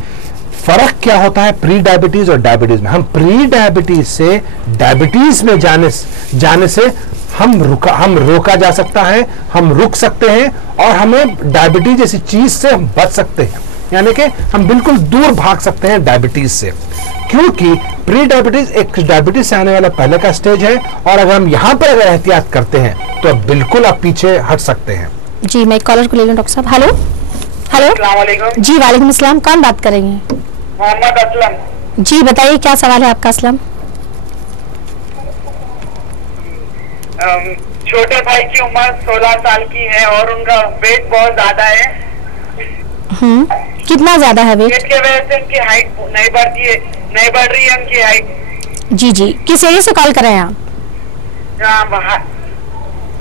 फर्क क्या होता है प्री डायबिटीज और डायबिटीज में। हम प्री डायबिटीज से डायबिटीज में जाने से हम रोका जा सकता है, हम रुक सकते हैं, और हमें डायबिटीज जैसी चीज से हम बच सकते हैं, यानी कि हम बिल्कुल दूर भाग सकते हैं डायबिटीज से, क्योंकि प्री डायबिटीज एक डायबिटीज से आने वाला पहले का स्टेज है, और अगर हम यहाँ पर अगर एहतियात करते हैं तो बिल्कुल आप पीछे हट सकते हैं। जी मैं एक कॉलर को ले लूं डॉक्टर साहब। हेलो अस्सलाम जी वालेकुम अस्सलाम, कौन बात कर रही हैं? मोहम्मद असलम। जी बताइए क्या सवाल है आपका असलम? छोटे भाई की उम्र 16 साल की है और उनका वेट बहुत ज्यादा है। कितना ज्यादा है वेट? वेट की वजह से उनकी हाइट नहीं बढ़ रही है उनकी हाइट। जी जी, किस एरिया से कॉल कर रहे हैं आप?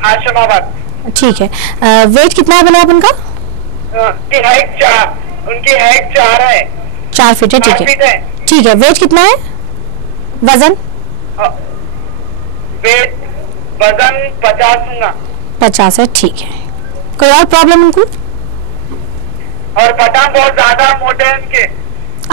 हाशिमाबाद। ठीक है, वेट कितना है बोला आप उनका? उनकी हाइट 4 है। 4 फीट है, ठीक है ठीक है। वेट कितना है? वजन? वजन 50 होगा। 50 है, ठीक है। कोई और प्रॉब्लम उनको? और पठान बहुत ज्यादा मोटे हैं उनके।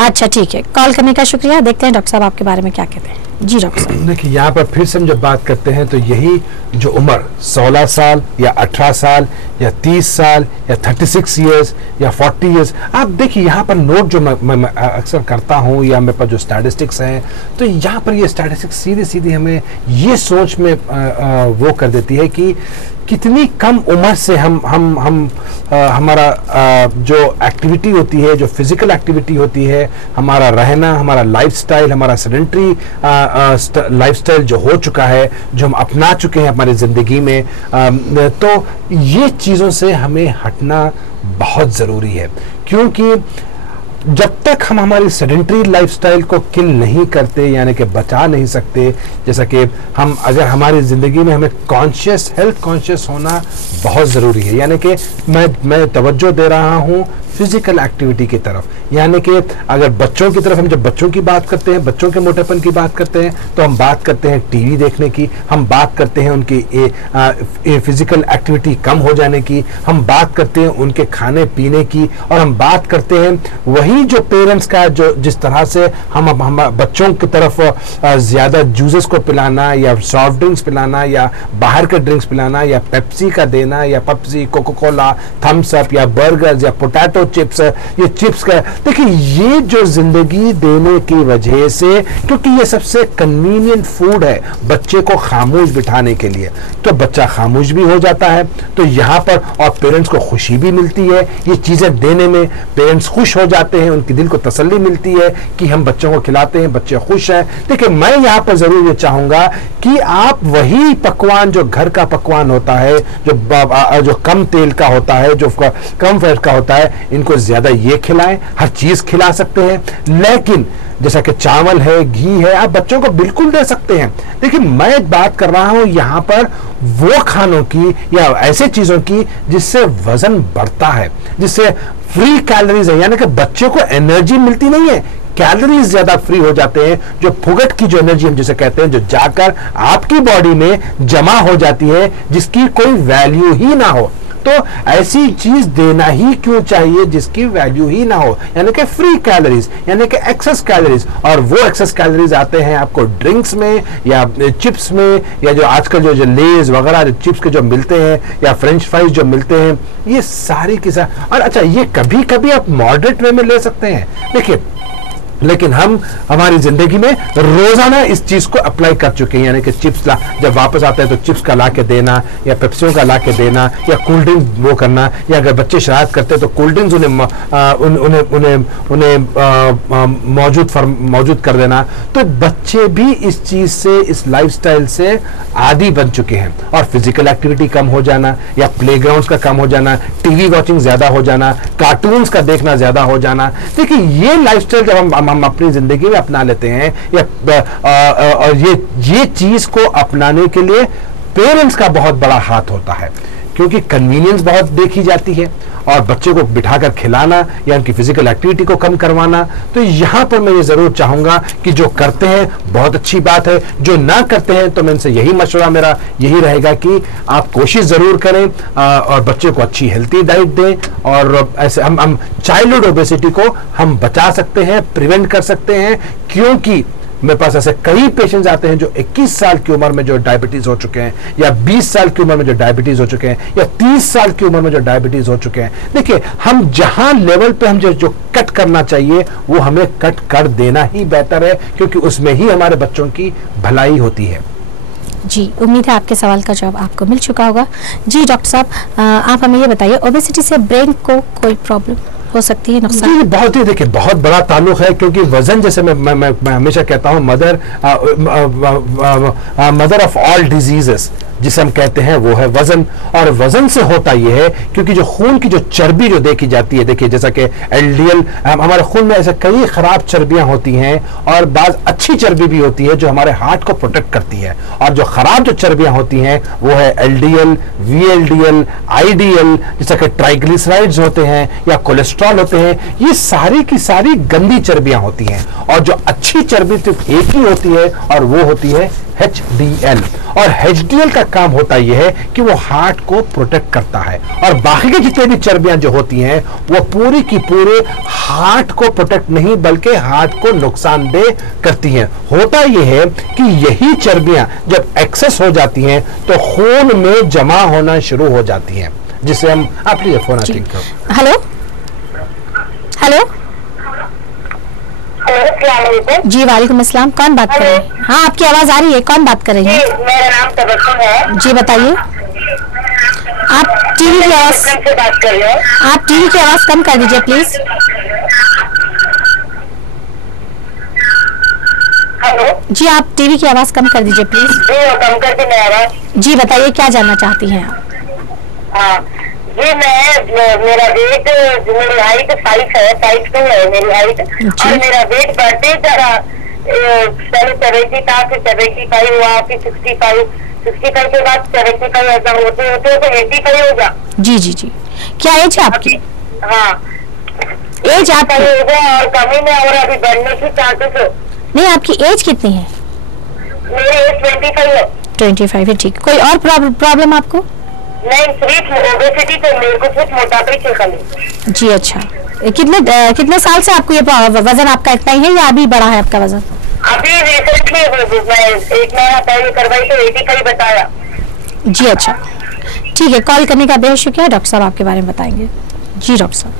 अच्छा ठीक है, कॉल करने का शुक्रिया। देखते हैं डॉक्टर साहब आपके बारे में क्या कहते हैं। जी डॉक्टर साहब। देखिए यहाँ पर फिर से हम जब बात करते हैं तो यही जो उम्र 16 साल या 18 साल या 30 साल या 36 इयर्स या 40 इयर्स, आप देखिए यहाँ पर नोट जो मैं अक्सर करता हूँ या मेरे पास जो स्टैटिस्टिक्स हैं, तो यहाँ पर ये स्टैटिस्टिक्स सीधी हमें ये सोच में वो कर देती है कि कितनी कम उम्र से हमारा जो एक्टिविटी होती है, जो फिजिकल एक्टिविटी होती है, हमारा रहना, हमारा लाइफस्टाइल, हमारा सेडेंटरी लाइफस्टाइल जो हो चुका है, जो हम अपना चुके हैं हमारी ज़िंदगी में, तो ये चीज़ों से हमें हटना बहुत ज़रूरी है, क्योंकि जब तक हम हमारी सेडेंटरी लाइफस्टाइल को किल नहीं करते, यानी कि बचा नहीं सकते, जैसा कि हम अगर हमारी ज़िंदगी में हमें हेल्थ कॉन्शियस होना बहुत ज़रूरी है, यानी कि मैं तवज्जो दे रहा हूँ फिजिकल एक्टिविटी की तरफ। यानी कि अगर बच्चों की तरफ, हम जब बच्चों की बात करते हैं, बच्चों के मोटेपन की बात करते हैं, तो हम बात करते हैं टीवी देखने की, हम बात करते हैं उनकी फिजिकल एक्टिविटी कम हो जाने की, हम बात करते हैं उनके खाने पीने की, और हम बात करते हैं वही जो पेरेंट्स का जो जिस तरह से हम बच्चों की तरफ ज्यादा जूसेस को पिलाना या सॉफ्ट ड्रिंक्स पिलाना या बाहर के ड्रिंक्स पिलाना या पेप्सी का देना या Pepsi, Coca Cola, Thums Up या बर्गर्स या पोटैटो चिप्स, ये चिप्स का, देखिए ये जो जिंदगी देने की वजह से, क्योंकि ये सबसे कन्वीनियंट फूड है बच्चे को खामोश बिठाने के लिए, तो बच्चा खामोश भी हो जाता है। तो यहाँ पर और पेरेंट्स को खुशी भी मिलती है, ये चीजें देने में पेरेंट्स खुश हो जाते हैं, उनके दिल को तसल्ली मिलती है कि हम बच्चों को खिलाते हैं, बच्चे खुश हैं। देखिए मैं यहाँ पर जरूर ये चाहूंगा कि आप वही पकवान जो घर का पकवान होता है, जो कम तेल का होता है, जो कम फैट का होता है, इनको ज्यादा ये खिलाएं। हर चीज खिला सकते हैं, लेकिन जैसा कि चावल है, घी है, आप बच्चों को बिल्कुल दे सकते हैं। देखिए मैं बात कर रहा हूं यहाँ पर वो खानों की या ऐसे चीजों की जिससे वजन बढ़ता है, जिससे फ्री कैलोरीज है, यानी कि बच्चे को एनर्जी मिलती नहीं है, कैलोरीज ज्यादा फ्री हो जाते हैं, जो फुगट की जो एनर्जी हम जिसे कहते हैं, जो जाकर आपकी बॉडी में जमा हो जाती है, जिसकी कोई वैल्यू ही ना हो। तो ऐसी चीज देना ही क्यों चाहिए जिसकी वैल्यू ही ना हो, यानी कि फ्री कैलोरीज, यानी कि एक्सेस कैलोरीज। और वो एक्सेस कैलोरीज आते हैं आपको ड्रिंक्स में या चिप्स में, या जो आजकल जो लेज वगैरह जो चिप्स के जो मिलते हैं या फ्रेंच फ्राइज जो मिलते हैं, ये सारी की सारी। और अच्छा, ये कभी कभी आप मॉडरेट वे में ले सकते हैं, देखिए, लेकिन हम हमारी जिंदगी में रोजाना इस चीज को अप्लाई कर चुके हैं। यानी कि चिप्स जब वापस आता है तो चिप्स का ला के देना, या पेप्सियों का ला के देना, या कोल्ड ड्रिंक वो करना, या अगर बच्चे शरारत करते हैं तो कोल्ड ड्रिंक्स उन्हें मौजूद कर देना। तो बच्चे भी इस चीज से, इस लाइफस्टाइल से आदी बन चुके हैं। और फिजिकल एक्टिविटी कम हो जाना, या प्लेग्राउंड्स का कम हो जाना, टीवी वॉचिंग ज्यादा हो जाना, कार्टून्स का देखना ज्यादा हो जाना, देखिए ये लाइफस्टाइल जब हम अपनी जिंदगी में अपना लेते हैं, या और ये चीज को अपनाने के लिए पेरेंट्स का बहुत बड़ा हाथ होता है, क्योंकि कन्वीनियंस बहुत देखी जाती है, और बच्चे को बिठाकर खिलाना या उनकी फिजिकल एक्टिविटी को कम करवाना। तो यहां पर मैं ये जरूर चाहूंगा कि जो करते हैं बहुत अच्छी बात है, जो ना करते हैं तो मैं इनसे यही मशवरा मेरा यही रहेगा कि आप कोशिश जरूर करें और बच्चे को अच्छी हेल्थी डाइट दें, और ऐसे हम चाइल्डहुड ओबेसिटी को हम बचा सकते हैं, प्रिवेंट कर सकते हैं। क्योंकि मेरे पास ऐसे कई पेशेंट्स आते हैं जो 21 साल की उम्र में जो डायबिटीज हो चुके हैं, या 20 साल की उम्र में जो डायबिटीज हो चुके हैं, या 30 साल की उम्र में जो डायबिटीज हो चुके हैं। देखिए हम जहां लेवल पे हम जो कट करना चाहिए वो हमें कट कर देना ही बेहतर है, क्योंकि उसमें ही हमारे बच्चों की भलाई होती है। जी, उम्मीद है आपके सवाल का जवाब आपको मिल चुका होगा। जी डॉक्टर साहब, आप हमें ये बताइए, ओबेसिटी से ब्रेन को कोई प्रॉब्लम हो सकती है, नुकसान? बहुत ही, देखिए बहुत बड़ा ताल्लुक है, क्योंकि वजन, जैसे मैं हमेशा कहता हूं, मदर ऑफ ऑल डिजीजेस जिसे हम कहते हैं वो है वजन। और वजन से होता यह है क्योंकि जो खून की जो चर्बी जो देखी जाती है, देखिए जैसा कि एलडीएल, हमारे खून में ऐसे कई खराब चर्बियां होती हैं और बाज अच्छी चर्बी भी होती है जो हमारे हार्ट को प्रोटेक्ट करती है। और जो खराब जो चर्बियां होती हैं वो है एलडीएल, वीएलडीएल, आईडीएल, जैसा कि ट्राइग्लिसराइड्स होते हैं या कोलेस्ट्रॉल होते हैं, ये सारी की सारी गंदी चर्बियां होती हैं। और जो अच्छी चर्बी सिर्फ एक ही होती है और वो होती है HDL। और HDL का काम होता यह है कि वो हार्ट को प्रोटेक्ट करता है, और बाकी की जितनी भी चर्बियां जो होती हैं वो पूरी की पूरे हार्ट को प्रोटेक्ट नहीं बल्कि हार्ट को नुकसानदेह करती हैं। होता यह है कि यही चर्बियां जब एक्सेस हो जाती हैं तो खून में जमा होना शुरू हो जाती हैं, जिसे हम, आप लीजिए फोन आती है। हेलो हेलो जी, वालेकुम अस्सलाम, कौन बात कर रहे हैं? हाँ, आपकी आवाज आ रही है, कौन बात कर रही है? मेरा नाम तबस्सुम है। जी बताइए। आप टीवी की आवाज से बात कर रहे हो? आप टीवी की आवाज कम कर दीजिए प्लीज। हेलो जी, आप टीवी की आवाज कम कर दीजिए प्लीज। जी, कम कर दी मेरी आवाज। जी बताइए, क्या जानना चाहती हैं आप? हाँ जी, मेरा वेट, मेरी हाइट 5 है, 5'2" है मेरी हाइट, और मेरा वेट बढ़ते जा रहा, पहले 70 था, फिर 75 हुआ, फिर 65 के बाद 75 ऐसा होते होते तो 85 होगा। जी जी जी, क्या एज है आपकी? हाँ, एज आपकी और कमी में और अभी बढ़ने की चांसेस है। नहीं, आपकी एज कितनी है? मेरी एज 25 है। 25 है, ठीक है। कोई और प्रॉब्लम आपको? नहीं, सिर्फ ओबेसिटी थे मेरे को, सिर्फ मोटापा थे खाली। जी अच्छा। कितने साल से आपको ये वजन आपका इतना ही है या अभी बढ़ा है आपका वजन? अभी रिसेंटली मैं 1 महीना पहले करवाई तो 85 बताया। जी अच्छा, ठीक है। कॉल करने का बेहद शुक्रिया। डॉक्टर साहब आपके बारे में बताएंगे। जी डॉक्टर साहब।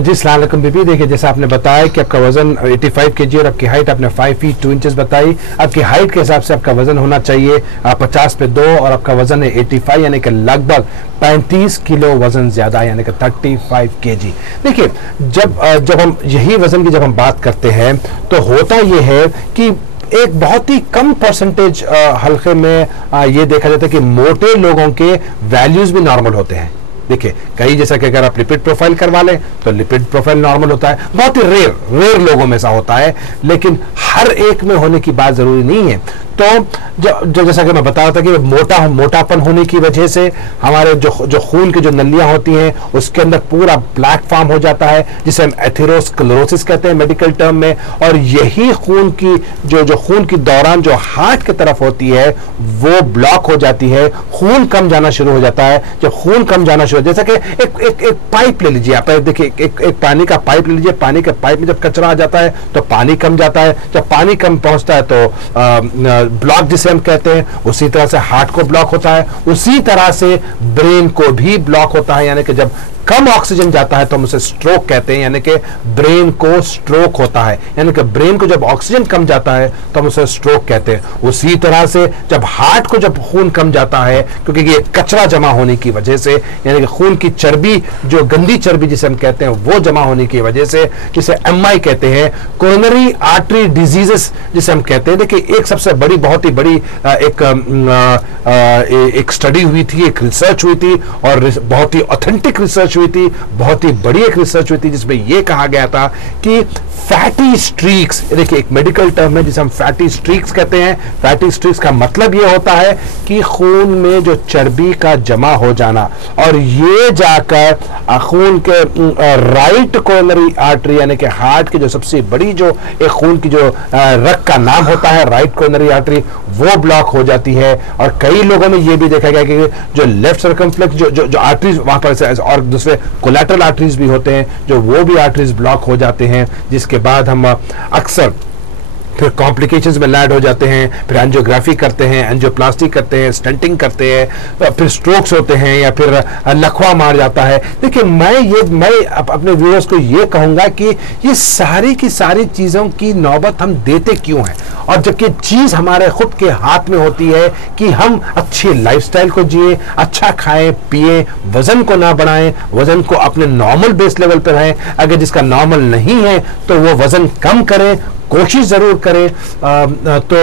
जी अस्सलाम वालेकुम बीबी। देखिए जैसा आपने बताया कि आपका वजन 85 kg और आपकी हाइट आपने 5 फीट 2 इंचेस बताई। आपकी हाइट के हिसाब से आपका वजन होना चाहिए 50 पे 2 और आपका वजन है 85 यानी कि लगभग 35 किलो वजन ज्यादा यानी कि 35 kg। देखिए जब हम यही वजन की जब हम बात करते हैं तो होता यह है कि एक बहुत ही कम परसेंटेज हल्के में ये देखा जाता है कि मोटे लोगों के वैल्यूज भी नॉर्मल होते हैं। देखिए कई जैसा कि अगर आप लिपिड प्रोफाइल करवा लें तो लिपिड प्रोफाइल नॉर्मल होता है, बहुत ही रेयर लोगों में ऐसा होता है, लेकिन हर एक में होने की बात जरूरी नहीं है। तो जो जैसा कि मैं बता रहा था कि मोटापन होने की वजह से हमारे जो खून की जो नलियां होती हैं उसके अंदर पूरा ब्लैक फॉर्म हो जाता है जिसे हम एथेरोस्क्लेरोसिस कहते हैं मेडिकल टर्म में। और यही खून की जो खून की दौरान जो हार्ट की तरफ होती है वो ब्लॉक हो जाती है, खून कम जाना शुरू हो जाता है। जब खून कम जाना शुरू, जैसा कि एक पाइप ले लीजिए आप, देखिए एक पानी का पाइप ले लीजिए। पानी के पाइप में जब कचरा आ जाता है तो पानी कम जाता है, जब पानी कम पहुंचता है तो ब्लॉक जिसे हम कहते हैं, उसी तरह से हार्ट को ब्लॉक होता है, उसी तरह से ब्रेन को भी ब्लॉक होता है। यानी कि जब कम ऑक्सीजन जाता है तो हम उसे स्ट्रोक कहते हैं, यानी कि ब्रेन को स्ट्रोक होता है। यानी कि ब्रेन को जब ऑक्सीजन कम जाता है तो हम उसे स्ट्रोक कहते हैं। उसी तरह से जब हार्ट को जब खून कम जाता है क्योंकि ये कचरा जमा होने की वजह से, यानी कि खून की चर्बी जो गंदी चर्बी जिसे हम कहते हैं वो जमा होने की वजह से, जिसे MI कहते हैं, कोरोनरी आर्टरी डिजीजेस जिसे हम कहते हैं। देखिए एक सबसे बड़ी बहुत ही बड़ी एक स्टडी हुई थी, एक रिसर्च हुई थी और बहुत ही ऑथेंटिक रिसर्च हुई थी, बहुत ही बड़ी एक रिसर्च हुई थी जिसमें यह कहा गया था कि फैटी स्ट्रीक्स, देखिए एक मेडिकल टर्म है जिसे हम फैटी स्ट्रीक्स कहते हैं। फैटी स्ट्रीक्स का मतलब यह होता है कि खून में जो चर्बी का जमा हो जाना और ये जाकर खून के राइट कोरोनरी आर्टरी यानी कि हार्ट की जो सबसे बड़ी जो एक खून की जो रग का नाम होता है राइट कोरोनरी आर्टरी, वो ब्लॉक हो जाती है। और कई लोगों में यह भी देखा गया कि जो लेफ्ट सर्कमफ्लेक्स जो आर्टरीज वहां पर और दूसरे कोलैटरल आर्टरीज भी होते हैं जो वो भी आर्टरीज ब्लॉक हो जाते हैं, जिसके बाद हम अक्सर फिर कॉम्प्लिकेशंस में लैड हो जाते हैं, फिर एंजियोग्राफी करते हैं, एंजियोप्लास्टी करते हैं, स्टंटिंग करते हैं, फिर स्ट्रोक्स होते हैं या फिर लकवा मार जाता है। देखिए मैं अपने व्यूअर्स को ये कहूंगा कि ये सारी की सारी चीजों की नौबत हम देते क्यों हैं, और जबकि चीज हमारे खुद के हाथ में होती है कि हम अच्छी लाइफस्टाइल को जिए, अच्छा खाएं पिए, वजन को ना बढ़ाएं, वजन को अपने नॉर्मल बेस लेवल पर रहें। अगर जिसका नॉर्मल नहीं है तो वो वजन कम करें, कोशिश जरूर करें। तो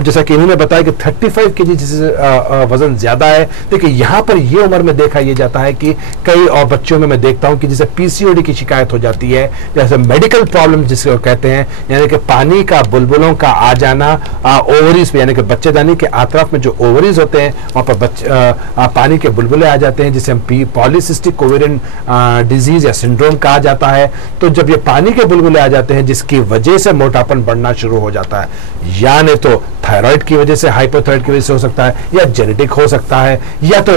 जैसा कि इन्होंने बताया कि 35 kg जिससे वजन ज्यादा है। देखिए यहाँ पर ये उम्र में देखा यह जाता है कि कई और बच्चों में मैं देखता हूं कि जैसे PCOD की शिकायत हो जाती है, जैसे मेडिकल प्रॉब्लम जिसे कहते हैं, यानी कि पानी का बुलबुलों का आ जाना ओवरीज पे, यानी कि बच्चेदानी के आतरफ में जो ओवरीज होते हैं वहां पर पानी के बुलबुले आ जाते हैं जिसे हम पॉलीसिस्टिक ओवेरियन डिजीज या सिंड्रोम कहा जाता है। तो जब ये पानी के बुलबुले आ जाते हैं जिसकी वजह से मोटापन बढ़ना शुरू हो जाता है, या नहीं तो थायराइड की वजह से, हाइपोथायराइड की वजह से हो सकता है, या जेनेटिक हो सकता है, या तो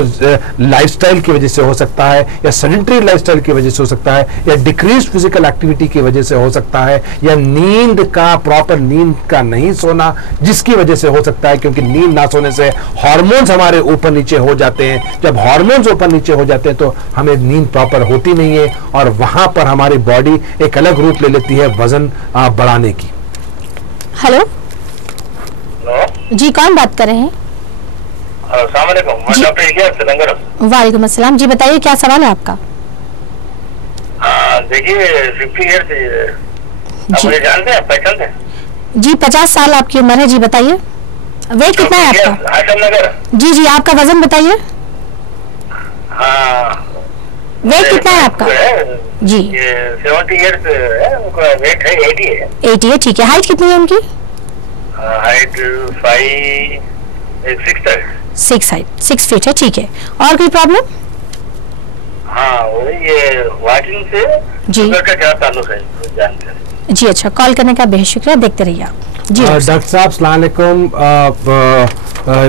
लाइफस्टाइल की वजह से हो सकता है, या सेडेंटरी लाइफस्टाइल की वजह से हो सकता है, या डिक्रीज फिजिकल एक्टिविटी की वजह से हो सकता है, या नींद का प्रॉपर नींद का नहीं सोना जिसकी वजह से हो सकता है, क्योंकि नींद ना सोने से हार्मोन्स हमारे ऊपर नीचे हो जाते हैं। जब हार्मोन्स ऊपर नीचे हो जाते हैं तो हमें नींद प्रॉपर होती नहीं है और वहां पर हमारी बॉडी एक अलग रूप ले लेती है वजन बढ़ाने की। हेलो जी, कौन बात कर रहे हैं? वालेकुम अस्सलाम जी, बताइए क्या सवाल है आपका? देखिए 50 ईयर्स मुझे जानते हैं, पहचानते हैं जी? 50 साल आपकी उम्र है जी, बताइए वेट कितना है आपका? जी जी, आपका वजन बताइए। वेट कितना है आपका? जी 70 ईयर्स है, उनका वेट है 80 है। 80 है, ठीक है। हाइट कितनी है उनकी? हाइट 6 हाइट 6 फीट है, ठीक है। और कोई प्रॉब्लम? हाँ वही, ये वॉकिंग से जी। शुगर का क्या ताल्लुक है जानकारी। जी अच्छा, कॉल करने का बेहद शुक्रिया, देखते रहिए आप। जी डॉक्टर साहब अस्सलाम वालेकुम।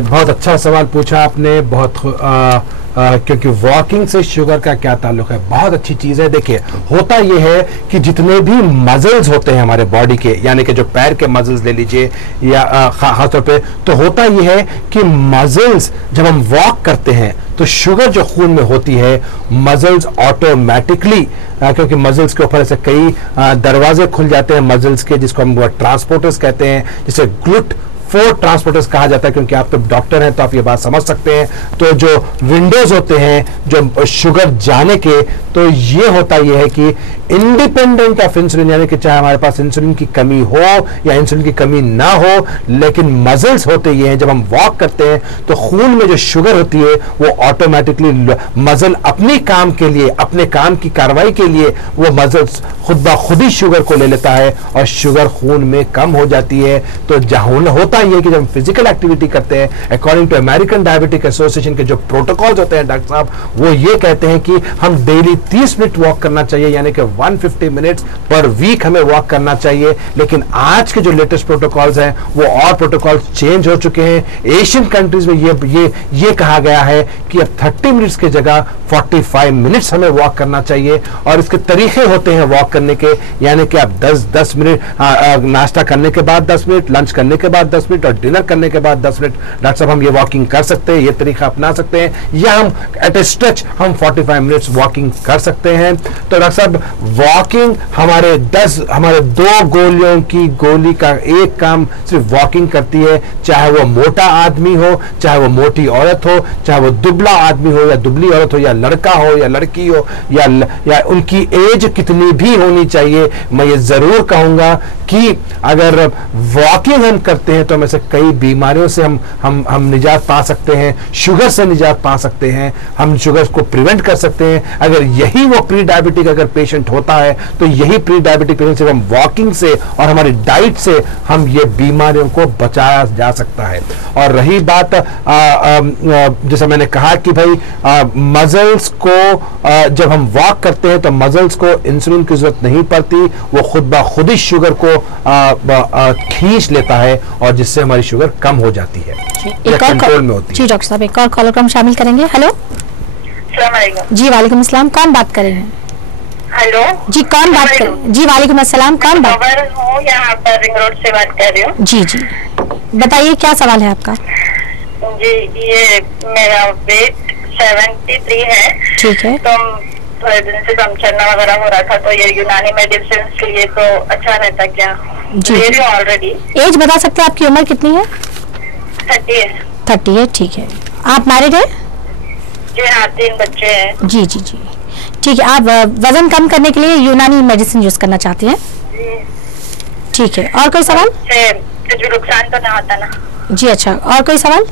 बहुत अच्छा सवाल पूछा आपने, क्योंकि वॉकिंग से शुगर का क्या ताल्लुक है, बहुत अच्छी चीज है। देखिए होता यह है कि जितने भी मजल्स होते हैं हमारे बॉडी के, यानी कि जो पैर के मजल्स ले लीजिए या खासतौर पे, तो होता यह है कि मजल्स जब हम वॉक करते हैं तो शुगर जो खून में होती है, मजल्स ऑटोमेटिकली, क्योंकि मजल्स के ऊपर ऐसे कई दरवाजे खुल जाते हैं मजल्स के, जिसको हम ट्रांसपोर्टर्स कहते हैं, जिसे ग्लूट 4 ट्रांसपोर्टर्स कहा जाता है, क्योंकि आप तो डॉक्टर हैं तो आप ये बात समझ सकते हैं। तो जो विंडोज होते हैं जो शुगर जाने के, तो ये होता ये है कि इंडिपेंडेंट ऑफ इंसुलिन, यानी कि चाहे हमारे पास इंसुलिन की कमी हो या इंसुलिन की कमी ना हो, लेकिन मजल्स होते ये हैं, जब हम वॉक करते हैं तो खून में जो शुगर होती है वो ऑटोमेटिकली मजल अपने काम के लिए, अपने काम की कार्रवाई के लिए, वो मजल्स खुद ब खुद ही शुगर को ले लेता है और शुगर खून में कम हो जाती है। तो जहाँ होता ये कि जब हम फिजिकल एक्टिविटी करते हैं, according to American diabetic association के जो प्रोटोकॉल्स होते हैं डॉक्टर साहब, वो ये कहते हैं कि हम डेली 30 मिनट वॉक करना चाहिए, यानी कि 150 मिनट्स पर वीक हमें वॉक करना चाहिए। लेकिन आज के जो लेटेस्ट प्रोटोकॉल्स हैं वो और प्रोटोकॉल्स चेंज हो चुके हैं। एशियन कंट्रीज में ये कहा गया है कि अब 30 मिनट्स की जगह 45 मिनट्स हमें वॉक करना चाहिए। और इसके तरीके होते हैं वॉक करने के, यानी कि आप 10 मिनट नाश्ता करने के बाद 10 मिनट, लंच करने के बाद 10 मिनट और डिनर करने के बाद 10 मिनट। डॉक्टर साहब हम ये वॉकिंग कर सकते हैं, ये तरीका अपना सकते हैं, या हम एट ए स्ट्रेच हम 45 मिनट्स वॉकिंग कर सकते हैं। तो डॉक्टर साहब वॉकिंग हमारे 2 गोलियों की गोली का एक काम सिर्फ वॉकिंग करती है, चाहे वो मोटा आदमी हो, चाहे वो मोटी औरत हो, चाहे वो दुबला आदमी हो या दुबली औरत हो, या लड़का हो या लड़की हो, या उनकी एज कितनी भी होनी चाहिए। मैं ये जरूर कहूंगा कि अगर वॉकिंग हम करते हैं तो हम ऐसे कई बीमारियों से हम निजात पा सकते हैं, शुगर से निजात पा सकते हैं, हम शुगर को प्रिवेंट कर सकते हैं। अगर यही वो प्री डायबिटिक अगर पेशेंट होता है तो यही प्री डायबिटिक पेशेंट से हम वॉकिंग से और हमारी डाइट से हम ये बीमारियों को बचाया जा सकता है। और रही बात जैसे मैंने कहा कि भाई मजल्स को जब हम वॉक करते हैं तो मजल्स को इंसुलिन की जरूरत नहीं पड़ती, वो खुद ब खुद ही शुगर को खींच लेता है और जिससे हमारी शुगर कम हो जाती है, कंट्रोल में होती है। जी डॉक्टर साहब एक और कॉलर को हम शामिल करेंगे। हेलो जी वालेकुम अस्सलाम, कौन बात कर रहे हैं? हेलो जी कौन बात कर? जी वालेकुम अस्सलाम, कौन बात? हूँ यहाँ पर रिंग रोड से बात कर रही हूँ। जी जी बताइए क्या सवाल है आपका? जी ये मेरा वेट 73 है। ठीक है। तो थोड़े दिन से दम चढ़ना वगैरह हो रहा था, तो ये यूनानी मेडिसिन लिए तो अच्छा रहता क्या? जी ले रही हूँ ऑलरेडी। एज बता सकते हैं आपकी उम्र कितनी है? 30 है। 30 है, ठीक है। आप मैरिड है? जी हाँ, 3 बच्चे हैं। जी जी जी ठीक है। आप वजन कम करने के लिए यूनानी मेडिसिन यूज करना चाहती हैं? ठीक है। और कोई सवाल? कुछ भी नुकसान तो ना होता ना? जी अच्छा, और कोई सवाल?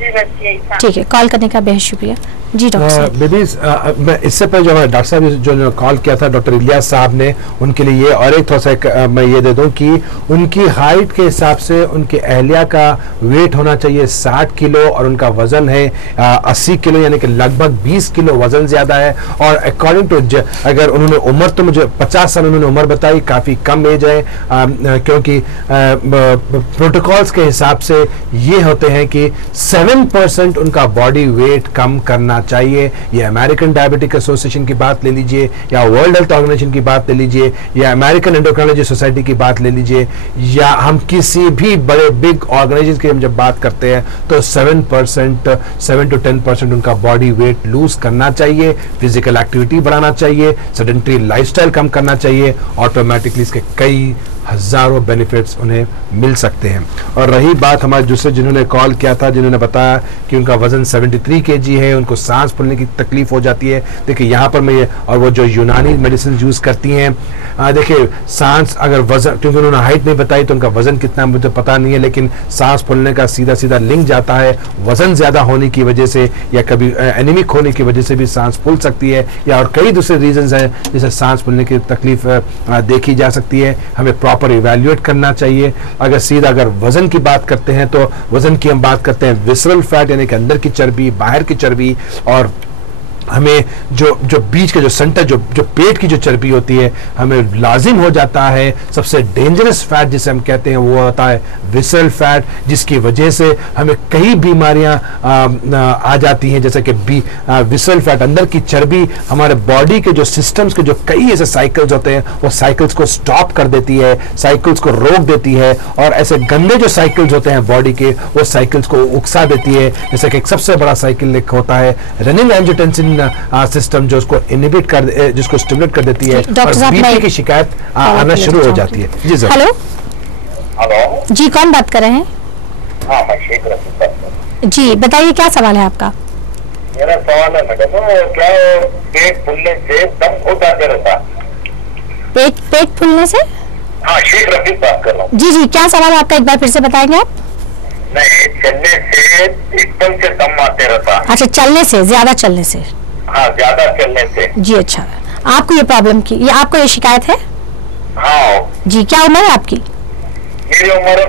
जी बस यही था। ठीक है, कॉल करने का बेहद शुक्रिया। जी डॉक्टर साहब। बेबीज मैं इससे पहले जो हमारे डॉक्टर साहब जो कॉल किया था डॉक्टर इलियास साहब ने, उनके लिए ये और एक थोड़ा सा मैं ये दे दूं कि उनकी हाइट के हिसाब से उनके अहलिया का वेट होना चाहिए 60 किलो और उनका वजन है 80 किलो, यानी कि लगभग 20 किलो वजन ज्यादा है। और अकॉर्डिंग टू अगर उन्होंने उम्र तो मुझे 50 साल उन्होंने उम्र बताई, काफी कम एज है, क्योंकि प्रोटोकॉल्स के हिसाब से ये होते हैं कि 7% उनका बॉडी वेट कम करना चाहिए। ये अमेरिकन डायबिटिक एसोसिएशन की बात ले लीजिए, या वर्ल्ड हेल्थ ऑर्गेनाइजेशन की बात ले लीजिए, या अमेरिकन एंडोक्राइनोलॉजी सोसाइटी की बात ले लीजिए, या हम किसी भी बड़े बिग ऑर्गेनाइजेशन की हम जब बात करते हैं तो 7 to 10% उनका बॉडी वेट लूज करना चाहिए, फिजिकल एक्टिविटी बढ़ाना चाहिए, सेडेंटरी लाइफस्टाइल कम करना चाहिए। ऑटोमेटिकली इसके कई हजारों बेनिफिट्स उन्हें मिल सकते हैं। और रही बात हमारे दूसरे जिन्होंने कॉल किया था, जिन्होंने बताया कि उनका वजन 73 kg है, उनको सांस फूलने की तकलीफ हो जाती है। देखिए यहाँ पर मैं ये, और वो जो यूनानी मेडिसिन यूज करती हैं, देखिए सांस अगर वजन, क्योंकि उन्होंने हाइट नहीं बताई तो उनका वजन कितना मुझे पता नहीं है, लेकिन सांस फूलने का सीधा सीधा लिंक जाता है वजन ज्यादा होने की वजह से, या कभी एनीमिक होने की वजह से भी सांस फूल सकती है, या और कई दूसरे रीजन हैं जिससे सांस फूलने की तकलीफ देखी जा सकती है। हमें प्रॉपर इवैल्यूएट करना चाहिए। अगर वजन की बात करते हैं तो वजन की हम बात करते हैं विसरल फैट, यानी कि अंदर की चर्बी, बाहर की चर्बी, और हमें जो बीच का जो सेंटर जो पेट की जो चर्बी होती है हमें लाजिम हो जाता है। सबसे डेंजरस फैट जिसे हम कहते हैं वो होता है विसरल फैट, जिसकी वजह से हमें कई बीमारियां आ जाती हैं, जैसे कि विसरल फैट अंदर की चर्बी हमारे बॉडी के जो सिस्टम्स के जो कई ऐसे साइकिल्स होते हैं वो साइकिल्स को स्टॉप कर देती है, साइकिल्स को रोक देती है, और ऐसे गंदे जो साइकिल्स होते हैं बॉडी के वो साइकिल्स को उकसा देती है। जैसे कि एक सबसे बड़ा साइकिल एक होता है रेनिन एंजियोटेंसिन सिस्टम जो उसको इनहिबिट कर जिसको स्टिमुलेट कर देती है और बीपी की शिकायत आना शुरू हो जाती है। जी सर। हेलो हेलो जी, कौन बात कर रहे हैं? हाँ, मैं शेख रफीक बात कर रहा हूँ। जी बताइए, क्या सवाल है आपका? मेरा सवाल है मैडम, क्या पेट फूलने से दम घुट आते रहता? पेट फूलने से? हाँ, शेख रफीक बात कर रहा हूँ। जी जी, क्या सवाल है आपका, एक बार फिर से बताएंगे आप? नहीं, चलने से एकदम से दम आते रहता। अच्छा, चलने से, ज्यादा चलने से? हाँ, ज्यादा चलने से। जी अच्छा, आपको ये प्रॉब्लम की, ये आपको ये शिकायत है? हाँ जी, क्या उम्र है आपकी? मेरी उम्र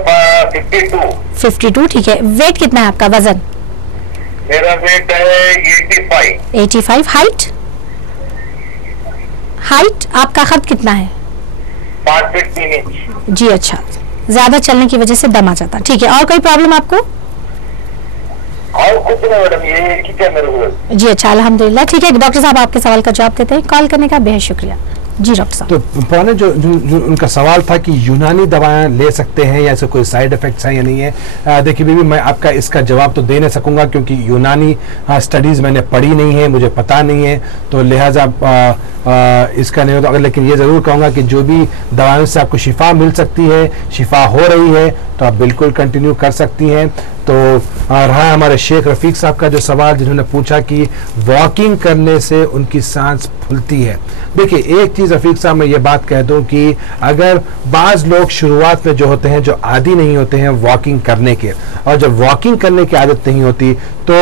52। 52, ठीक है। वेट कितना है आपका, वजन? मेरा वेट है 85। 85। हाइट आपका कद कितना है? 5 फीट 3 इंच। जी अच्छा, ज्यादा चलने की वजह से दम आ जाता, ठीक है। और कोई प्रॉब्लम आपको? और कुछ नहीं मैडम, ये ठीक है मेरे को। जी अच्छा, अल्हम्दुलिल्लाह, ठीक है। डॉक्टर साहब आपके सवाल का जवाब देते हैं, कॉल करने का बेहद शुक्रिया। जी डॉक्टर साहब। तो पुराने जो उनका सवाल था कि यूनानी दवाएं ले सकते हैं या ऐसे कोई साइड इफेक्ट्स हैं या नहीं है, देखिए बीबी मैं आपका इसका जवाब तो दे नहीं सकूंगा क्योंकि यूनानी स्टडीज़ मैंने पढ़ी नहीं है, मुझे पता नहीं है, तो लिहाजा इसका नहीं होता। अगर लेकिन ये ज़रूर कहूँगा कि जो भी दवाओं से आपको शिफा मिल सकती है, शिफा हो रही है, तो आप बिल्कुल कंटिन्यू कर सकती हैं। तो रहा हमारे शेख रफीक साहब का जो सवाल जिन्होंने पूछा कि वॉकिंग करने से उनकी सांस फूलती है। देखिए एक चीज़ रफीक साहब मैं ये बात कह दूं कि अगर बाज़ लोग शुरुआत में जो होते हैं जो आदी नहीं होते हैं वॉकिंग करने के, और जब वॉकिंग करने की आदत नहीं होती तो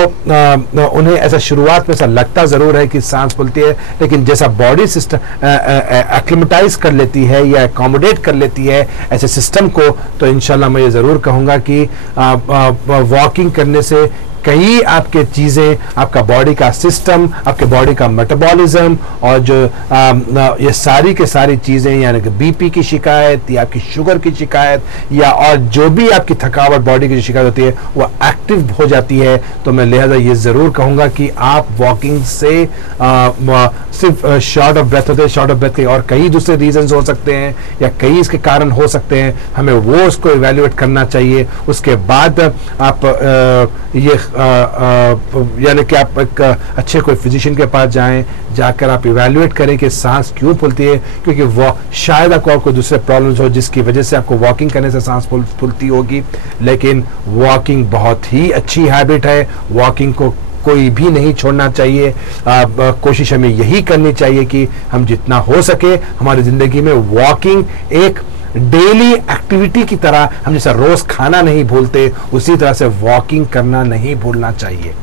उन्हें ऐसा शुरुआत में ऐसा लगता ज़रूर है कि सांस फूलती है, लेकिन जैसा बॉडी सिस्टम एक्लिमेटाइज कर लेती है या एकोमोडेट कर लेती है ऐसे सिस्टम को, तो इंशाल्लाह मैं ये ज़रूर कहूँगा कि वॉकिंग करने से कई आपके चीज़ें, आपका बॉडी का सिस्टम, आपके बॉडी का मेटाबॉलिज्म और जो ये सारी के सारी चीज़ें, यानी कि बीपी की शिकायत या आपकी शुगर की शिकायत या और जो भी आपकी थकावट बॉडी की शिकायत होती है वो एक्टिव हो जाती है। तो मैं लिहाजा ये ज़रूर कहूँगा कि आप वॉकिंग से सिर्फ शॉर्ट ऑफ ब्रेथ होते हैं, शॉर्ट ऑफ ब्रेथ के और कई दूसरे रीजंस हो सकते हैं या कई इसके कारण हो सकते हैं, हमें वो उसको इवेल्युएट करना चाहिए। उसके बाद आप ये यानी कि आप एक अच्छे कोई फिजिशियन के पास जाएं, जाकर आप इवेल्युएट करें कि सांस क्यों फूलती है, क्योंकि वो शायद आपको और कोई दूसरे प्रॉब्लम्स हो जिसकी वजह से आपको वॉकिंग करने से सांस फूलती होगी। लेकिन वॉकिंग बहुत ही अच्छी हैबिट है, वॉकिंग को कोई भी नहीं छोड़ना चाहिए। कोशिश हमें यही करनी चाहिए कि हम जितना हो सके हमारी ज़िंदगी में वॉकिंग एक डेली एक्टिविटी की तरह, हम जैसा रोज खाना नहीं भूलते उसी तरह से वॉकिंग करना नहीं भूलना चाहिए।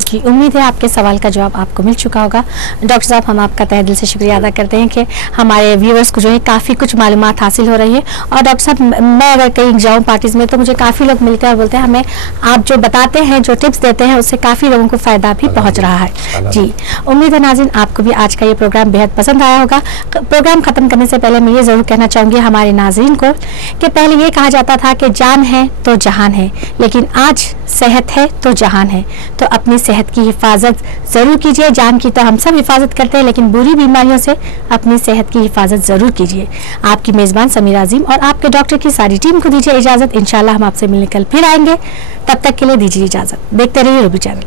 जी, उम्मीद है आपके सवाल का जवाब आपको मिल चुका होगा। डॉक्टर साहब हम आपका तहे दिल से शुक्रिया अदा करते हैं कि हमारे व्यूअर्स को जो है काफ़ी कुछ मालूमात हासिल हो रही है। और डॉक्टर साहब मैं अगर कहीं जाऊँ पार्टीज़ में तो मुझे काफ़ी लोग मिलते हैं और बोलते हैं हमें आप जो बताते हैं, जो टिप्स देते हैं उससे काफ़ी लोगों को फ़ायदा भी पहुँच रहा है। जी, उम्मीद है नाज़रीन आपको भी आज का ये प्रोग्राम बेहद पसंद आया होगा। प्रोग्राम ख़त्म करने से पहले मैं ये ज़रूर कहना चाहूँगी हमारे नाज़रीन को कि पहले ये कहा जाता था कि जान है तो जहान है, लेकिन आज सेहत है तो जहान है। तो अपनी सेहत की हिफाजत ज़रूर कीजिए। जान की तो हम सब हिफाजत करते हैं, लेकिन बुरी बीमारियों से अपनी सेहत की हिफाजत ज़रूर कीजिए। आपकी मेज़बान समीरा अजीम और आपके डॉक्टर की सारी टीम को दीजिए इजाज़त। इंशाल्लाह हम आपसे मिलने कल फिर आएंगे, तब तक के लिए दीजिए इजाज़त। देखते रहिए रूबी चैनल।